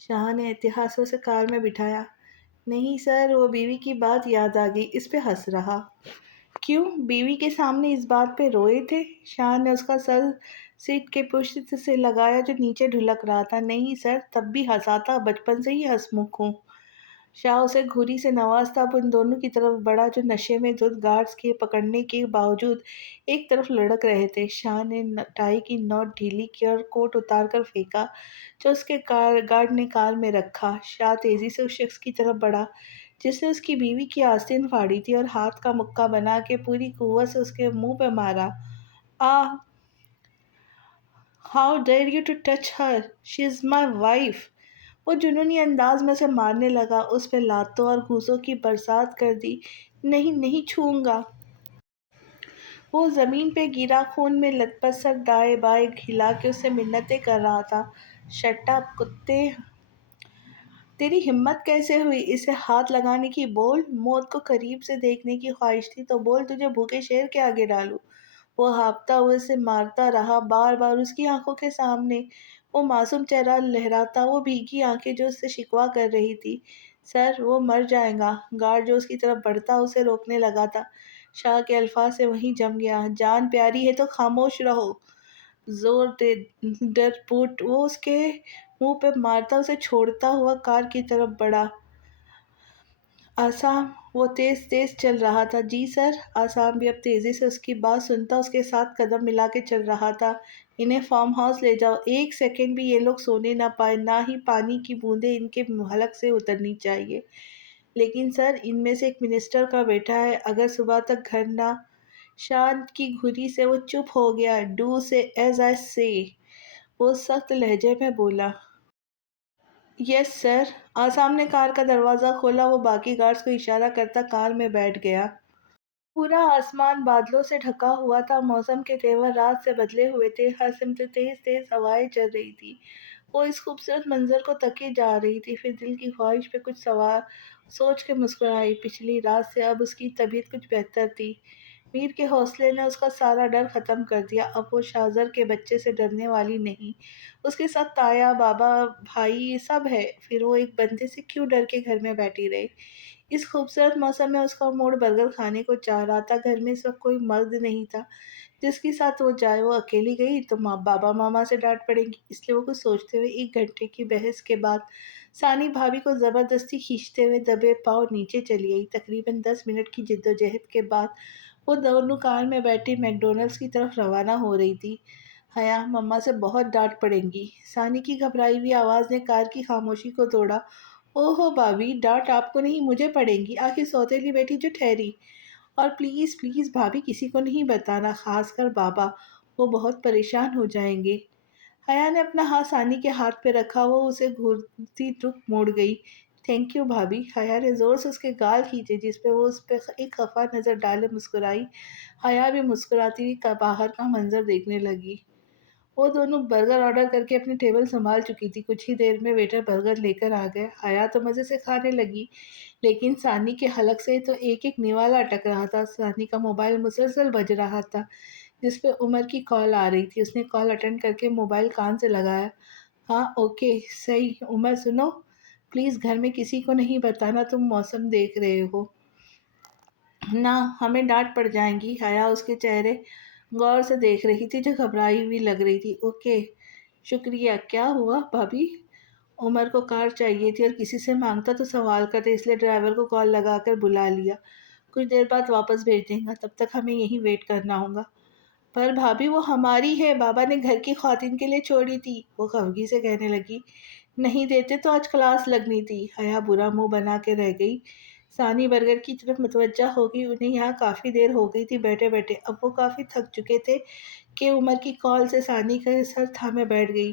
شاہ نے احتیاط سے اسے کار میں بٹھایا۔ نہیں سر، وہ بیوی کی بات یاد آ گئی، اس پہ ہنس رہا۔ کیوں، بیوی کے سامنے اس بات پہ روئے تھے؟ شاہ نے اس کا سر سیٹ کے پشت سے لگایا جو نیچے ڈھلک رہا تھا۔ نہیں سر، تب بھی ہنسا تھا، بچپن سے ہی ہنسمکھ ہوں۔ شاہ اسے گھوری سے نوازتا اب ان دونوں کی طرف بڑھا جو نشے میں دھت گارڈز کے پکڑنے کے باوجود ایک طرف لڑک رہے تھے۔ شاہ نے ٹائی کی نوٹ ڈھیلی کی اور کوٹ اتار کر پھینکا جو اس کے گارڈ نے کار میں رکھا۔ شاہ تیزی سے اس شخص کی طرف بڑھا جس نے اس کی بیوی کی آستین پھاڑی تھی اور ہاتھ کا مکہ بنا کے پوری قوت سے اس کے منہ پہ مارا۔ آہ! How dare you to touch her, she is my wife! وہ جنونی انداز میں اسے مارنے لگا، اس پہ لاتوں اور گھوسوں کی برسات کر دی۔ نہیں، نہیں چھوؤں گا! وہ زمین پہ گرا، خون میں لت پت سر دائیں بائیں ہلا کے اس سے منتیں کر رہا تھا۔ شٹ اپ کتے! تیری ہمت کیسے ہوئی اسے ہاتھ لگانے کی؟ بول! موت کو قریب سے دیکھنے کی خواہش تھی تو بول، تجھے بھوکے شیر کے آگے ڈالوں؟ وہ ہانپتا ہوا اسے مارتا رہا، بار بار اس کی آنکھوں کے سامنے وہ معصوم چہرہ لہراتا، وہ بھیگی آنکھیں جو اس سے شکوہ کر رہی تھی۔ سر، وہ مر جائے گا! گارڈ جو اس کی طرف بڑھتا اسے روکنے لگا تھا۔ شاہ کے الفاظ سے وہیں جم گیا۔ جان پیاری ہے تو خاموش رہو! زور دے ڈرپوٹ! وہ اس کے منہ پہ مارتا اسے چھوڑتا ہوا کار کی طرف بڑھا۔ آسام! وہ تیز تیز چل رہا تھا۔ جی سر! آسام بھی اب تیزی سے اس کی بات سنتا اس کے ساتھ قدم ملا کے چل رہا تھا۔ انہیں فارم ہاؤس لے جاؤ، ایک سیکنڈ بھی یہ لوگ سونے نہ پائیں، نہ ہی پانی کی بوندیں ان کے حلق سے اترنی چاہیے۔ لیکن سر، ان میں سے ایک منسٹر کا بیٹا ہے، اگر صبح تک گھر نہ… شاہ کی گھری سے وہ چپ ہو گیا۔ ڈو سے ایز آئی سے، وہ سخت لہجے میں بولا۔ یس سر! آسام نے کار کا دروازہ کھولا، وہ باقی گارڈز کو اشارہ کرتا کار میں بیٹھ گیا۔ پورا آسمان بادلوں سے ڈھکا ہوا تھا، موسم کے تیور رات سے بدلے ہوئے تھے، ہر سمت تیز تیز ہوائیں چل رہی تھیں۔ وہ اس خوبصورت منظر کو تکی جا رہی تھی، پھر دل کی خواہش پہ کچھ سوچ کے مسکرائی۔ پچھلی رات سے اب اس کی طبیعت کچھ بہتر تھی۔ میر کے حوصلے نے اس کا سارا ڈر ختم کر دیا، اب وہ شاہزر کے بچے سے ڈرنے والی نہیں، اس کے ساتھ تایا، بابا، بھائی سب ہے، پھر وہ ایک بندے سے کیوں ڈر کے گھر میں بیٹھی رہے؟ اس خوبصورت موسم میں اس کا موڈ برگر کھانے کو چاہ رہا تھا۔ گھر میں اس وقت کوئی مرد نہیں تھا جس کے ساتھ وہ جائے، وہ اکیلی گئی تو بابا ماما سے ڈانٹ پڑے گی، اس لیے وہ کچھ سوچتے ہوئے 1 گھنٹے کی بحث کے بعد ثانی بھابھی کو زبردستی کھینچتے ہوئے دبے پاؤں نیچے چلی آئی۔ تقریباً 10 منٹ کی جدوجہد کے بعد وہ دونوں کار میں بیٹھے میک ڈونلڈس کی طرف روانہ ہو رہی تھی۔ حیا، مما سے بہت ڈانٹ پڑیں گی! ثانی کی گھبرائی ہوئی آواز نے کار کی خاموشی کو توڑا۔ اوہو بھابھی، ڈانٹ آپ کو نہیں مجھے پڑیں گی، آخر سوتیلی بیٹی جو ٹھہری۔ اور پلیز پلیز بھابھی، کسی کو نہیں بتانا، خاص کر بابا، وہ بہت پریشان ہو جائیں گے۔ حیا نے اپنا ہاتھ ثانی کے ہاتھ پہ رکھا، وہ اسے گھورتی رخ موڑ گئی۔ تھینک یو بھابھی۔ حیا نے زور سے اس کے گال کھینچے جس پہ وہ اس پہ ایک خفا نظر ڈالے مسکرائی۔ حیا بھی مسکراتی ہوئی باہر کا منظر دیکھنے لگی۔ وہ دونوں برگر آرڈر کر کے اپنی ٹیبل سنبھال چکی تھی۔ کچھ ہی دیر میں ویٹر برگر لے کر آ گئے۔ حیا تو مزے سے کھانے لگی، لیکن ثانی کے حلق سے تو ایک ایک نوالا اٹک رہا تھا۔ ثانی کا موبائل مسلسل بج رہا تھا جس پہ عمر کی کال آ رہی تھی۔ اس نے کال اٹینڈ کر کے موبائل کان سے لگایا۔ ہاں اوکے صحیح، عمر سنو، پلیز گھر میں کسی کو نہیں بتانا تم موسم دیکھ رہے ہو۔ نہ، ہمیں ڈانٹ پڑ جائیں گی۔ حیا اس کے چہرے غور سے دیکھ رہی تھی جو گھبرائی ہوئی لگ رہی تھی۔ اوکے شکریہ۔ کیا ہوا بھابھی؟ عمر کو کار چاہیے تھی اور کسی سے مانگتا تو سوال کرتے، اس لیے ڈرائیور کو کال لگا کر بلا لیا، کچھ دیر بعد واپس بھیج دیں گا، تب تک ہمیں یہیں ویٹ کرنا ہوگا۔ پر بھابھی وہ ہماری ہے، بابا نے گھر کی خواتین کے لیے چھوڑی تھی، وہ خفگی سے کہنے لگی۔ نہیں دیتے تو آج کلاس لگنی تھی۔ حیا برا منہ بنا کے رہ گئی۔ ثانی برگر کی طرف متوجہ ہو گئی۔ انہیں یہاں کافی دیر ہو گئی تھی بیٹھے بیٹھے، اب وہ کافی تھک چکے تھے کہ عمر کی کال سے ثانی کا سر تھامے بیٹھ گئی۔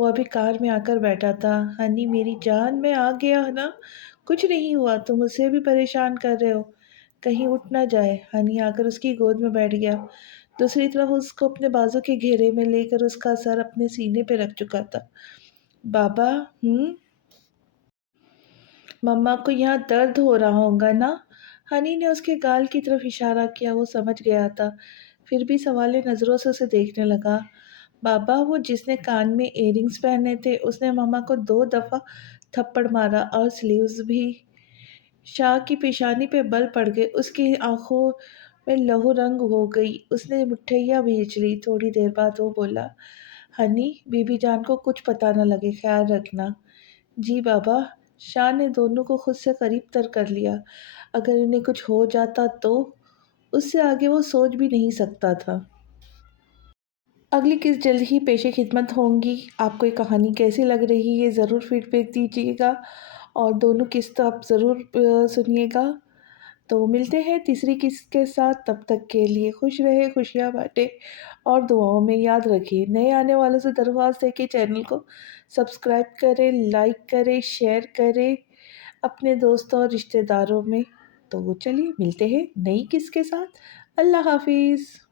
وہ ابھی کار میں آ کر بیٹھا تھا۔ ہنی میری جان، میں آ گیا نا، کچھ نہیں ہوا، تم اسے بھی پریشان کر رہے ہو، کہیں اٹھ نہ جائے۔ ہنی آ کر اس کی گود میں بیٹھ گیا، دوسری طرف اس کو اپنے بازو کے گھیرے میں لے کر اس کا سر اپنے سینے پہ رکھ چکا تھا۔ بابا، مما کو یہاں درد ہو رہا ہوگا نا؟ ہنی نے اس کے گال کی طرف اشارہ کیا، وہ سمجھ گیا تھا، پھر بھی سوالیہ نظروں سے اسے دیکھنے لگا۔ بابا، وہ جس نے کان میں ایئر رنگز پہنے تھے اس نے مما کو 2 دفعہ تھپڑ مارا اور سلیوز بھی۔ شاہ کی پیشانی پہ بل پڑ گئے، اس کی آنکھوں میں لہو رنگ ہو گئی، اس نے مٹھیاں بھیج لی۔ تھوڑی دیر بعد وہ بولا، ہنی، بی بی جان کو کچھ پتہ نہ لگے، خیال رکھنا۔ جی بابا۔ شاہ نے دونوں کو خود سے قریب تر کر لیا، اگر انہیں کچھ ہو جاتا تو اس سے آگے وہ سوچ بھی نہیں سکتا تھا۔ اگلی قسط جلد ہی پیش خدمت ہوں گی۔ آپ کو یہ کہانی کیسی لگ رہی ہے ضرور فیڈ بیک دیجیے گا، اور دونوں قسط آپ ضرور سنیے گا۔ تو ملتے ہیں تیسری قسط کے ساتھ، تب تک کے لیے خوش رہے، خوشیاں بانٹے اور دعاؤں میں یاد رکھیے۔ نئے آنے والوں سے درخواست ہے کہ چینل کو سبسکرائب کریں، لائک کریں، شیئر کریں اپنے دوستوں اور رشتہ داروں میں۔ تو چلیے ملتے ہیں نئی قسط کے ساتھ۔ اللہ حافظ۔